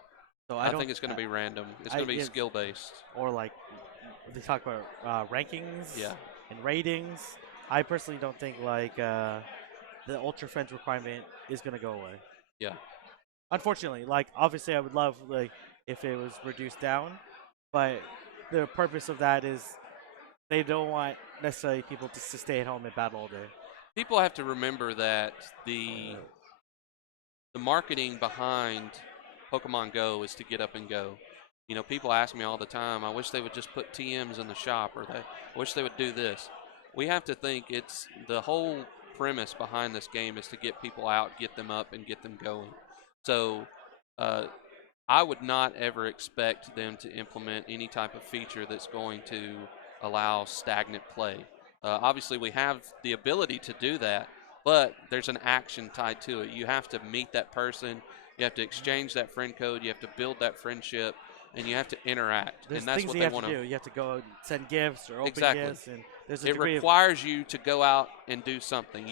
So I think it's going to be random. It's going to be skill-based. Or like, they talk about rankings and ratings. I personally don't think like the Ultra Friends requirement is going to go away. Yeah. Unfortunately, like obviously I would love like if it was reduced down, but the purpose of that is they don't want necessarily people to stay at home and battle all day. People have to remember that the marketing behind Pokemon Go is to get up and go. People ask me all the time, I wish they would just put TMs in the shop, or I wish they would do this. We have to think it's the whole premise behind this game is to get people out, get them up, and get them going. So I would not ever expect them to implement any type of feature that's going to allow stagnant play. Obviously, we have the ability to do that, but there's an action tied to it. You have to meet that person. You have to exchange that friend code. You have to build that friendship, and you have to interact. There's and that's things what you they have want to do. You have to go and send gifts or open Exactly. gifts, and there's a It degree requires you to go out and do something.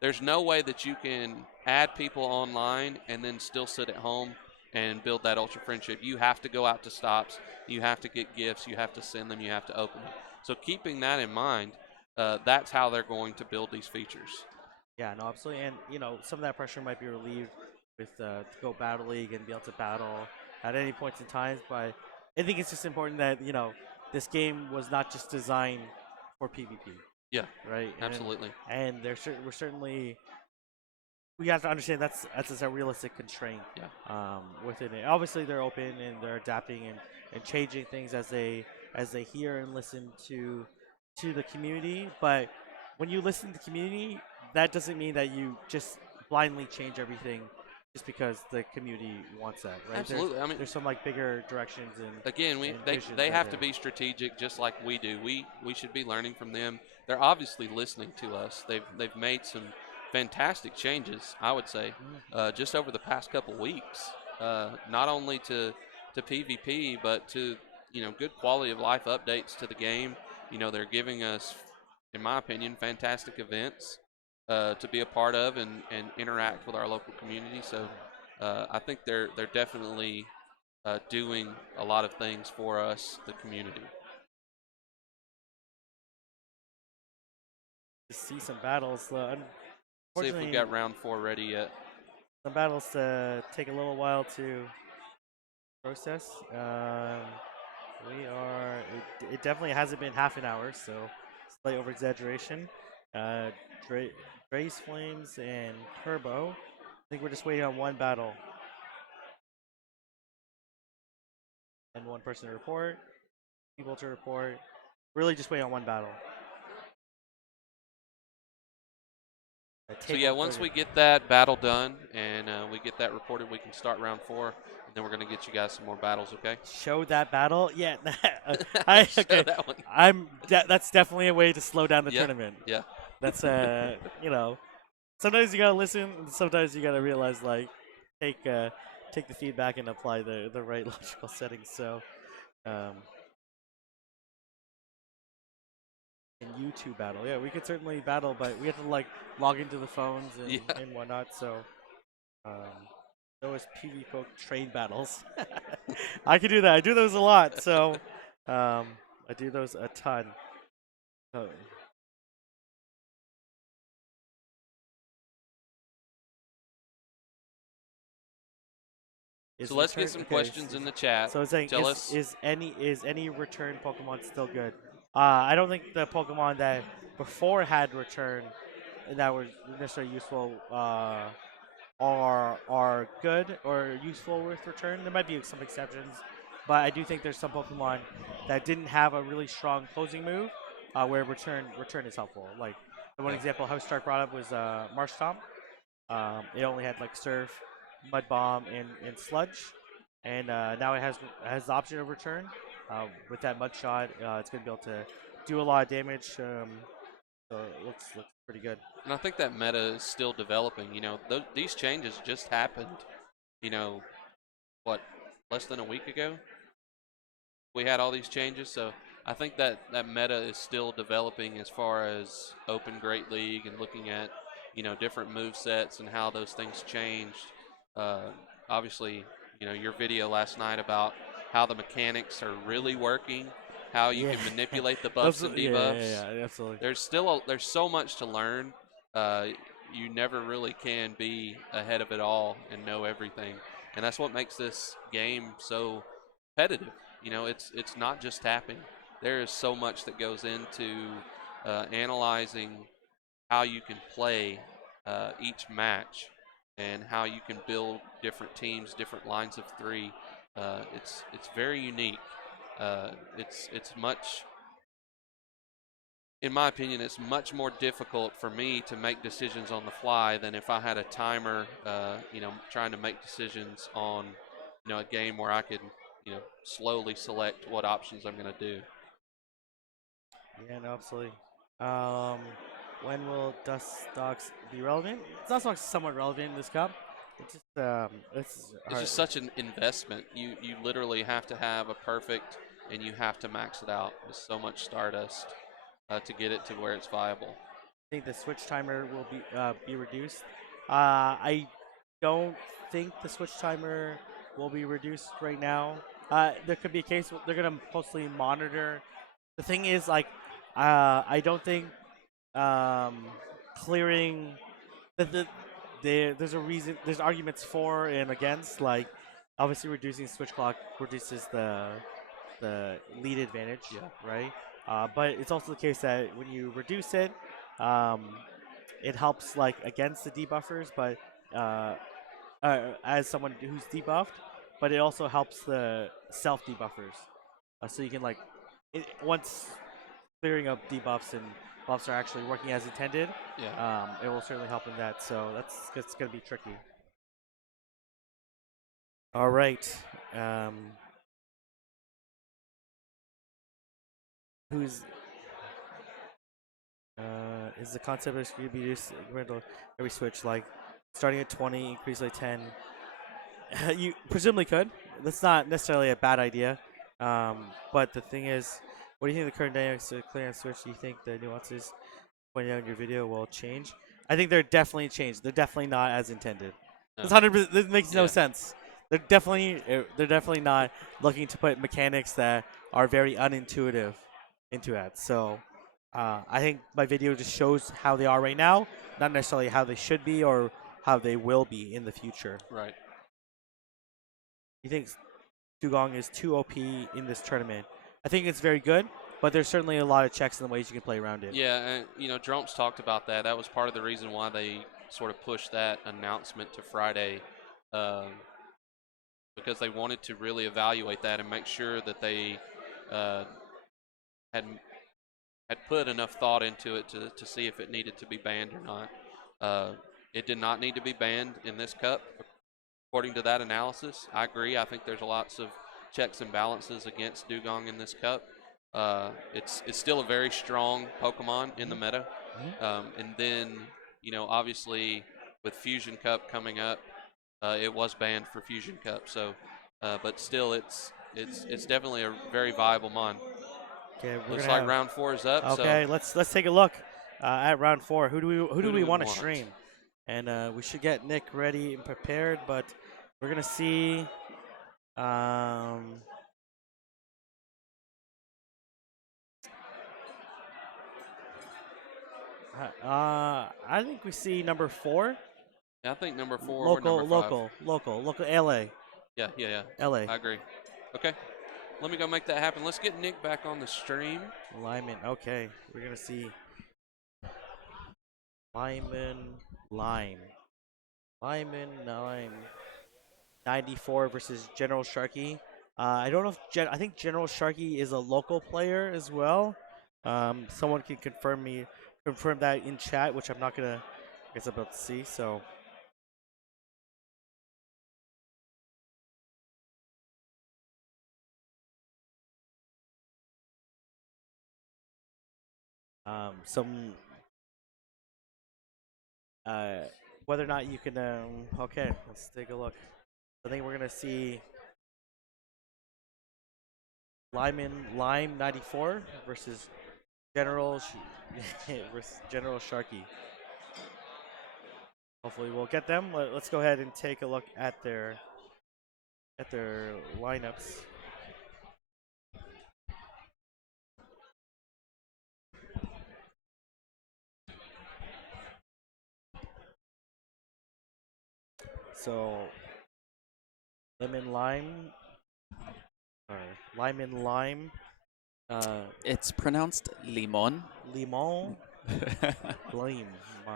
there's no way that you can add people online and then still sit at home and build that ultra friendship. You have to go out to stops. You have to get gifts. You have to send them. You have to open them. So keeping that in mind, that's how they're going to build these features. Yeah, no, absolutely. And, some of that pressure might be relieved with to go Battle League and be able to battle at any points in time. But I think it's just important that, this game was not just designed for PvP, Yeah, right? absolutely. And we're certainly we have to understand that's a realistic constraint Yeah. within it. Obviously, they're open and they're adapting and changing things as they hear and listen to the community. But when you listen to the community, that doesn't mean that you just blindly change everything just because the community wants that, right? Absolutely. I mean, There's some like bigger directions and again, and they visions they that have to be strategic just like we do. We should be learning from them. They're obviously listening to us. They've made some fantastic changes, I would say, just over the past couple weeks. Not only to PvP, but to good quality of life updates to the game. They're giving us, in my opinion, fantastic events to be a part of and interact with our local community. So I think they're definitely doing a lot of things for us, the community. to see some battles. See if we've Unfortunately, got round 4 ready yet. some battles take a little while to process. It definitely hasn't been half an hour, so slight over exaggeration. Uh, Dre, Dre's Flames and Turbo. I think we're just waiting on one battle. And one person to report, people to report. Really just waiting on one battle. So yeah, once we get that battle done and we get that reported, we can start round 4, and then we're going to get you guys some more battles. Okay? Show that battle, yeah. Show Okay. that one. That's definitely a way to slow down the Yeah, tournament. yeah. That's sometimes you gotta listen. And sometimes you gotta realize take take the feedback and apply the right logical settings. So, um, in YouTube battle, yeah, we could certainly battle, but we have to log into the phones and, Yeah. and whatnot. So, um, those PvP train battles, I could do that. I do those a lot. So, I do those a ton. So, So let's get some questions in the chat. So it's saying, Tell us. is any return Pokemon still good? I don't think the Pokemon that before had return that were necessarily useful are good or useful with return. There might be some exceptions, but I do think there's some Pokemon that didn't have a really strong closing move where return is helpful. Like the one example House Stark brought up was Marsh Tomp. It only had like Surf, Mud Bomb, and Sludge, and now it has the option of return. With that Mud Shot, it's going to be able to do a lot of damage. So it looks pretty good. And I think that meta is still developing. These changes just happened. You know, what, less than a week ago? We had all these changes, so I think that meta is still developing as far as Open Great League and looking at different move sets and how those things changed. Obviously, your video last night about how the mechanics are really working, how you can manipulate the buffs and debuffs. Yeah, absolutely. There's so much to learn. You never really can be ahead of it all and know everything, and that's what makes this game so competitive. It's not just tapping. There is so much that goes into analyzing how you can play each match and how you can build different teams, different lines of 3. It's very unique. It's much, in my opinion, it's much more difficult for me to make decisions on the fly than if I had a timer, trying to make decisions on, a game where I could, slowly select what options I'm going to do. Yeah, no, absolutely. Um, when will Dust Dogs be relevant? Dust Dogs is somewhat relevant in this cup. It's Just such an investment. You literally have to have a perfect, and you have to max it out with so much Stardust to get it to where it's viable. think the switch timer will be reduced. I don't think the switch timer will be reduced right now. There could be a case they're gonna mostly monitor. The thing is, like, I don't think um, clearing there's a reason. There's arguments for and against. Like, obviously, reducing switch clock reduces the lead advantage, Yeah. right? But it's also the case that when you reduce it, um, it helps like against the debuffers, but as someone who's debuffed, but it also helps the self debuffers. So you can like once clearing up debuffs and buffs are actually working as intended, Yeah. it will certainly help in that. So that's going to be tricky. All right. Um, who's is the concept of going to be used every switch like starting at 20, increase by 10? You presumably could. That's not necessarily a bad idea. But the thing is, what do you think the current dynamics of clearing switch? Do you think the nuances pointed out in your video will change? I think they're definitely changed. They're definitely not as intended. No. This 100%. This makes no Yeah. sense. They're definitely not looking to put mechanics that are very unintuitive into it. So I think my video just shows how they are right now, not necessarily how they should be or how they will be in the future. Right. You think Dugong is too OP in this tournament? I think it's very good, but there's certainly a lot of checks and ways you can play around it. Yeah, and Drumps talked about that. That was part of the reason why they sort of pushed that announcement to Friday, um, because they wanted to really evaluate that and make sure that they uh, had put enough thought into it to see if it needed to be banned or not. It did not need to be banned in this cup, according to that analysis. I agree. I think there's lots of checks and balances against Dugong in this cup. It's still a very strong Pokemon in the meta. And then, obviously with Fusion Cup coming up, it was banned for Fusion Cup. So, but still, it's definitely a very viable mon. Okay, Looks like round 4 is up. Okay, So let's take a look at round 4. Who do we want to want? stream? And we should get Nick ready and prepared, but we're gonna see. I think we see number 4. I think number 4 or number 5. Local, LA. Yeah. LA. I agree. Okay, let me go make that happen. Let's get Nick back on the stream. Lyman. Okay, we're gonna see Lyman Lime. 94 versus General Sharky. I don't know if I think General Sharky is a local player as well. Someone can confirm that in chat, which I'm not gonna. I guess I'm about to see. So. Some whether or not you can okay, let's take a look. I think we're gonna see Lime 94 versus General versus General Sharky. Hopefully we'll get them. Let's go ahead and take a look at their lineups. So Lemon Lime Lime. It's pronounced limon. Limon. Lime. All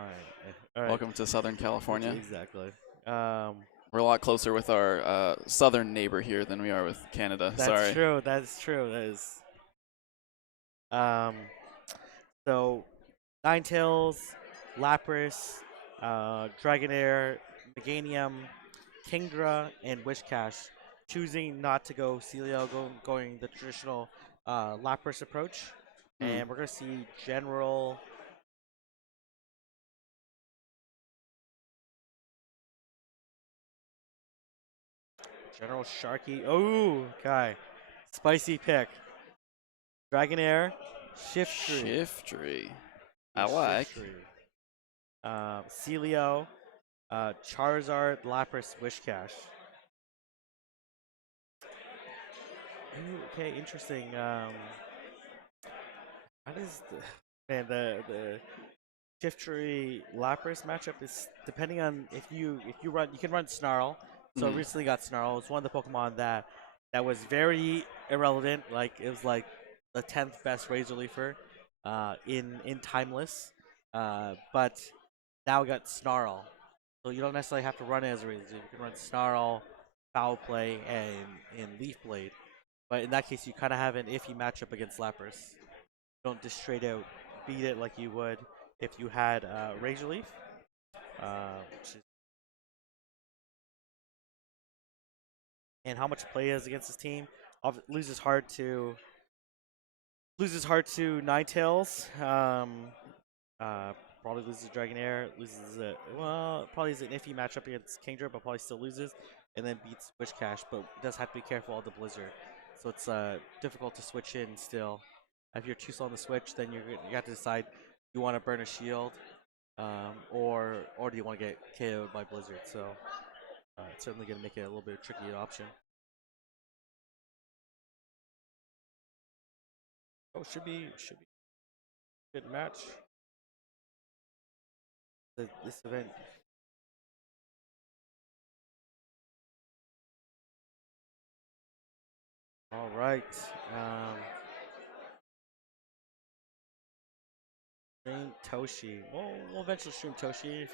right. Welcome to Southern California. Exactly. We're a lot closer with our southern neighbor here than we are with Canada. That's true. That's true. That is. So, Ninetales, Lapras, Dragonair, Meganium, Kingdra, and Wishcash, choosing not to go Celio, going the traditional Lapras approach. And we're going to see General Sharky. Oh, okay. Spicy pick. Dragonair, Shiftry. I like. Celio, Charizard, Lapras, Wishcash. Ooh, okay, interesting. How does the Shiftry Lapras matchup is depending on if you run, you can run Snarl. So I Mhm. recently got Snarl. It's one of the Pokemon that was very irrelevant. Like it was like the 10th best Razor Leafer in Timeless. But now we got Snarl. So you don't necessarily have to run it as a Razor Leaf. You can run Snarl, Foul Play, and Leaf Blade. But in that case, you kind of have an iffy matchup against Lapras. Don't just straight out beat it like you would if you had Razor Leaf. Which is, and how much play is against his team. Loses hard to Ninetales. Probably loses Dragonair. Probably is an iffy matchup against Kingdra, but probably still loses. And then beats Wishcash, but does have to be careful of the Blizzard. So it's difficult to switch in still. If you're too slow on the switch, then you have to decide you want to burn a shield, or do you want to get KO'd by Blizzard. So it's certainly going to make it a little bit of a tricky option. Oh, should be a good match. This event. All right. Stream Toshi. We'll eventually stream Toshi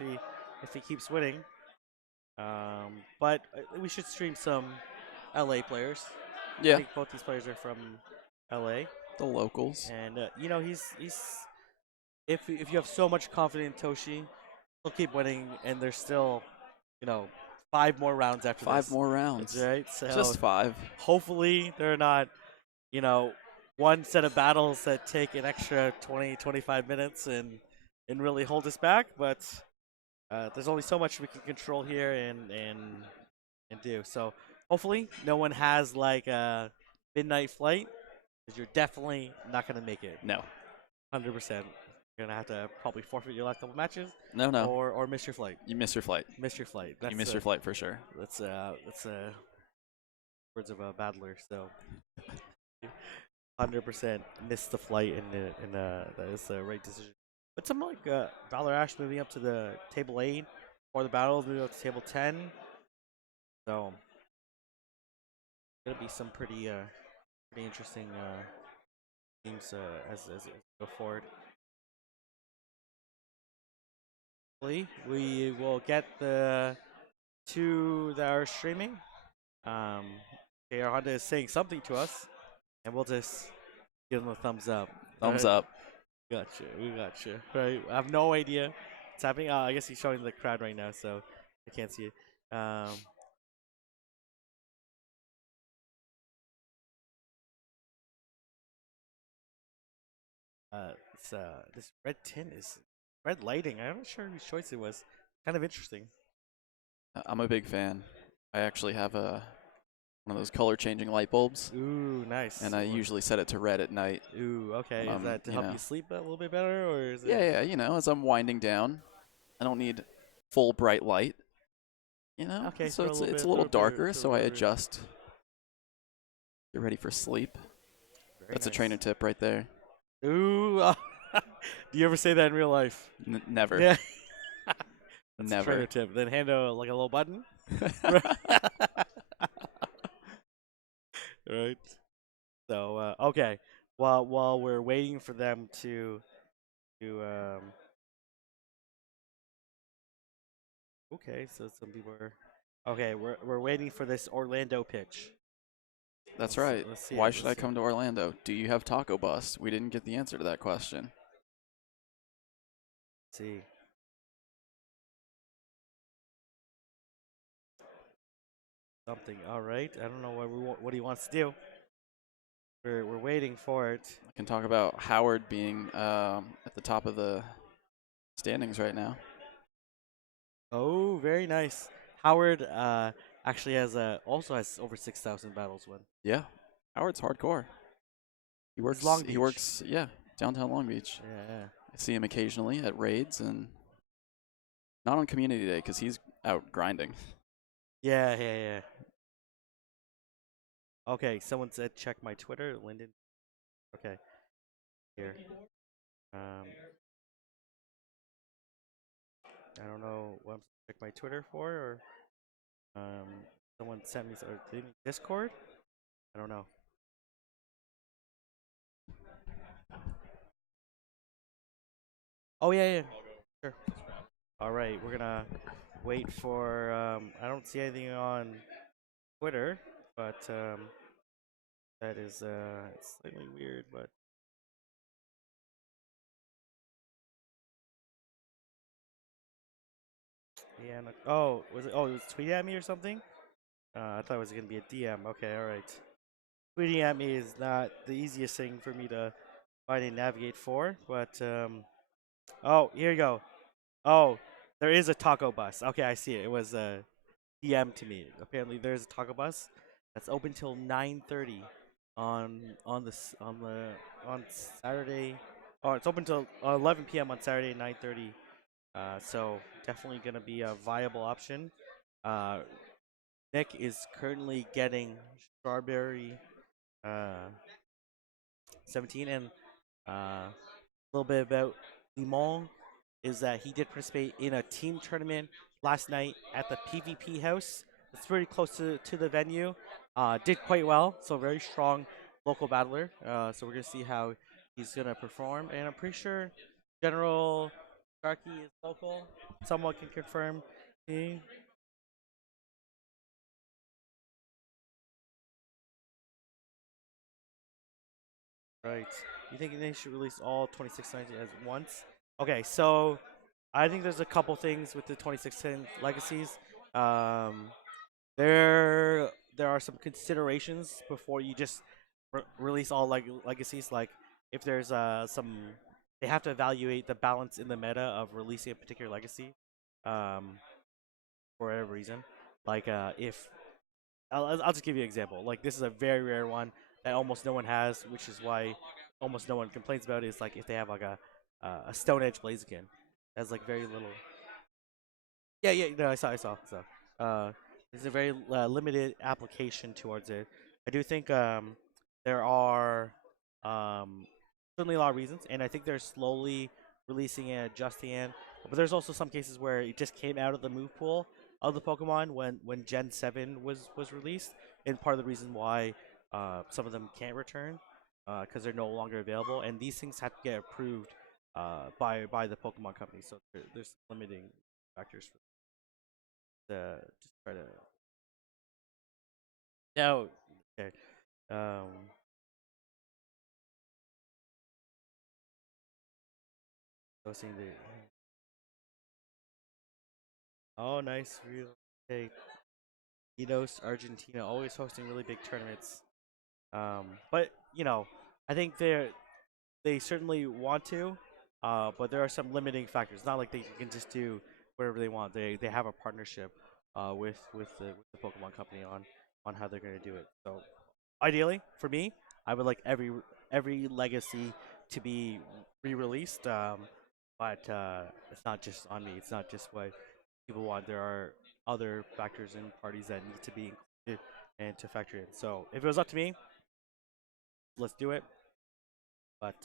if he keeps winning. But we should stream some LA players. I Yeah, think both these players are from LA, the locals. and he's if you have so much confidence in Toshi, he'll keep winning, and there's still 5 more rounds after 5 this. more rounds. That's right. So Just 5. hopefully they're not one set of battles that take an extra 20-25 minutes and really hold us back, but there's only so much we can control here and do. So hopefully no one has like a midnight flight, because you're definitely not going to make it. No. 100%. You're going to have to probably forfeit your last couple matches. No. Or miss your flight. You miss your flight. Miss your flight. You miss your flight for sure. That's words of a battler. So 100% missed the flight, and that is the right decision. But something like Valor Ash moving up to the table 8, or the battles moving up to table 10. So gonna be some pretty interesting games as we go forward. We will get the 2 that are streaming. KR Honda is saying something to us, and we'll just give them a thumbs up. Thumbs Right? up. Gotcha. We gotcha. Right. I have no idea what's happening. I guess he's showing the crowd right now, so I can't see it. This red tint is red lighting. I'm not sure whose choice it was. Kind of interesting. I'm a big fan. I actually have one of those color changing light bulbs, Ooh, nice. and I usually set it to red at night. Ooh, okay. Is that to you help know. you sleep a little bit better, or is it? Yeah, as I'm winding down, I don't need full bright light. Okay, so throw a it's little it's bit- a little throw a bit- darker, throw a so I little bit- adjust. Get ready for sleep. Very That's a nice. trainer tip right there. Ooh. Do you ever say that in real life? Never. Yeah. That's a Never. trainer tip. Then hand a little button. Right. So okay. While we're waiting for them to okay, so some people are okay. We're waiting for this Orlando pitch. That's Let's- right. let's see Why it, should let's I see. come to Orlando? Do you have Taco Bus? We didn't get the answer to that question. Let's see. Something. All right. I don't know what he wants to do. We're waiting for it. I can talk about Howard being at the top of the standings right now. Oh, very nice. Howard actually also has over 6,000 battles won. Yeah, Howard's hardcore. He works. Long He Beach. works. Yeah, downtown Long Beach. Yeah. I see him occasionally at raids and not on community day because he's out grinding. Yeah. Okay, someone said check my Twitter, Lyndon. Okay, here. I don't know what I'm supposed to check my Twitter for, or someone sent me or did me Discord. I don't know. Oh yeah, sure. All right, we're gonna wait for. I don't see anything on Twitter, but that is slightly weird. But yeah, oh, was it? Oh, it was tweeting at me or something. I thought it was gonna be a DM. Okay, all right. Tweeting at me is not the easiest thing for me to find and navigate for, but oh, here you go. Oh, there is a taco bus. Okay, I see it. It was DM to me. Apparently, there's a taco bus that's open till 9:30 on Saturday. Oh, it's open till 11 p.m. on Saturday, 9:30. So definitely gonna be a viable option. Uh, Nick is currently getting strawberry uh, 17, and a little bit about Limon is that he did participate in a team tournament last night at the PvP house. It's pretty close to the venue. Did quite well, so very strong local battler. So we're gonna see how he's gonna perform, and I'm pretty sure General Sharky is local. Someone can confirm. Me. Right. You think they should release all 2619 as once? Okay, so I think there's a couple things with the 2610 legacies. Um, there are some considerations before you just release all legacies. Like if there's some, they have to evaluate the balance in the meta of releasing a particular legacy, um, for whatever reason. Like if I'll just give you an example. Like this is a very rare one that almost no one has, which is why almost no one complains about it. Is like if they have like a Stone Edge Blaziken, that's like very little. Yeah. No, I saw. There's a very limited application towards it. I do think there are um, certainly a lot of reasons, and I think they're slowly releasing and adjusting it. But there's also some cases where it just came out of the move pool of the Pokemon when Gen 7 was released, and part of the reason why some of them can't return because they're no longer available, and these things have to get approved by the Pokemon company. So there's limiting factors for just try to no. Okay. Um, hosting the oh nice real okay. Inos Argentina always hosting really big tournaments. But you know, I think they certainly want to, but there are some limiting factors. Not like they can just do whatever they want. They have a partnership with the Pokemon company on how they're going to do it. So ideally, for me, I would like every legacy to be re-released. But it's not just on me. It's not just what people want. There are other factors and parties that need to be included and to factor in. So if it was up to me, let's do it. But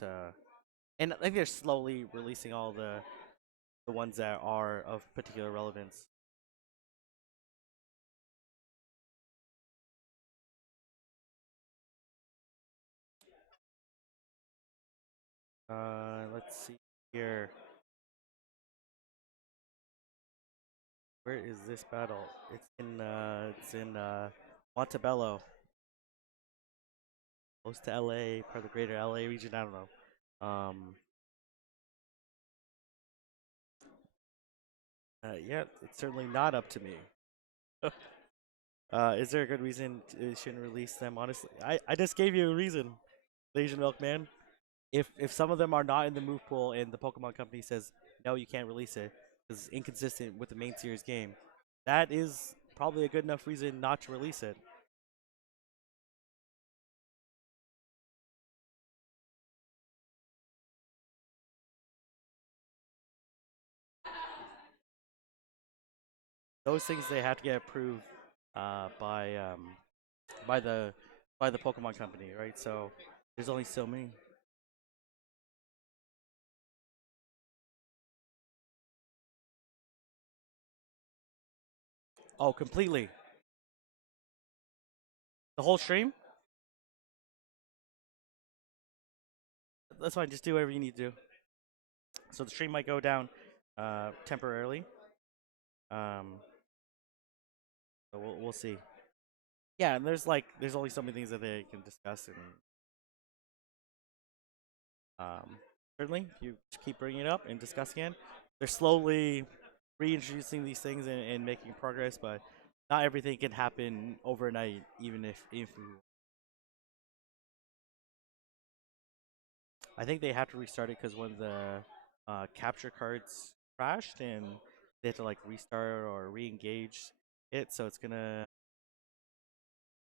and I think they're slowly releasing all the ones that are of particular relevance. Let's see here. Where is this battle? It's in Montebello, close to LA, part of the greater LA region. I don't know. Yeah, it's certainly not up to me. Is there a good reason it shouldn't release them? Honestly, I just gave you a reason, Asian Milkman. If some of them are not in the move pool and the Pokemon company says no, you can't release it because it's inconsistent with the main series game, that is probably a good enough reason not to release it. those things they have to get approved by by the Pokemon company, right? So there's only so many. Oh, completely. The whole stream? That's fine. Just do whatever you need to do. So the stream might go down temporarily. So we'll see. Yeah, and there's only so many things that they can discuss, and certainly you keep bringing it up and discussing it. They're slowly reintroducing these things and making progress, but not everything can happen overnight. Even if I think they have to restart it because one of the capture cards crashed and they have to like restart or re-engage it. So it's gonna